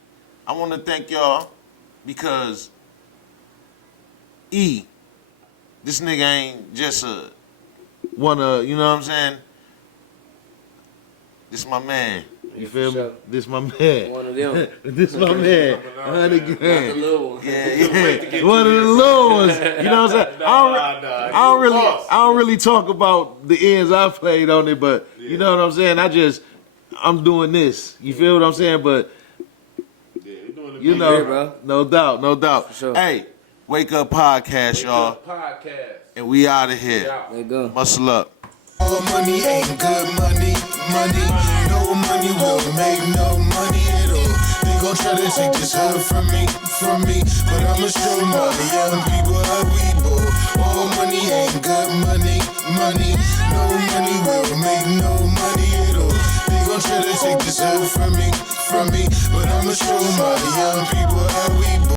I want to thank y'all, because E, this nigga ain't just you know what I'm saying? This my man. You feel me? sure. This my man. One of them. This my man. Not The 100 little one. Yeah. One of the little ones. You know what I'm saying? I don't really talk about the ends I played on it, but you know what I'm saying? I'm doing this. You feel what I'm saying? But you know, Yeah, bro. no doubt. For sure. Hey, Wake Up Podcast, y'all. Podcast. And we out of here. There you go. Muscle up. All money ain't good money. No money will make no money at all. They gon' try to take this hood from me. But I'ma show my young people how we ball. All money ain't good money. No money will make no money at all. They gon' try to take this hood from me. But I'ma show my young people how we ball.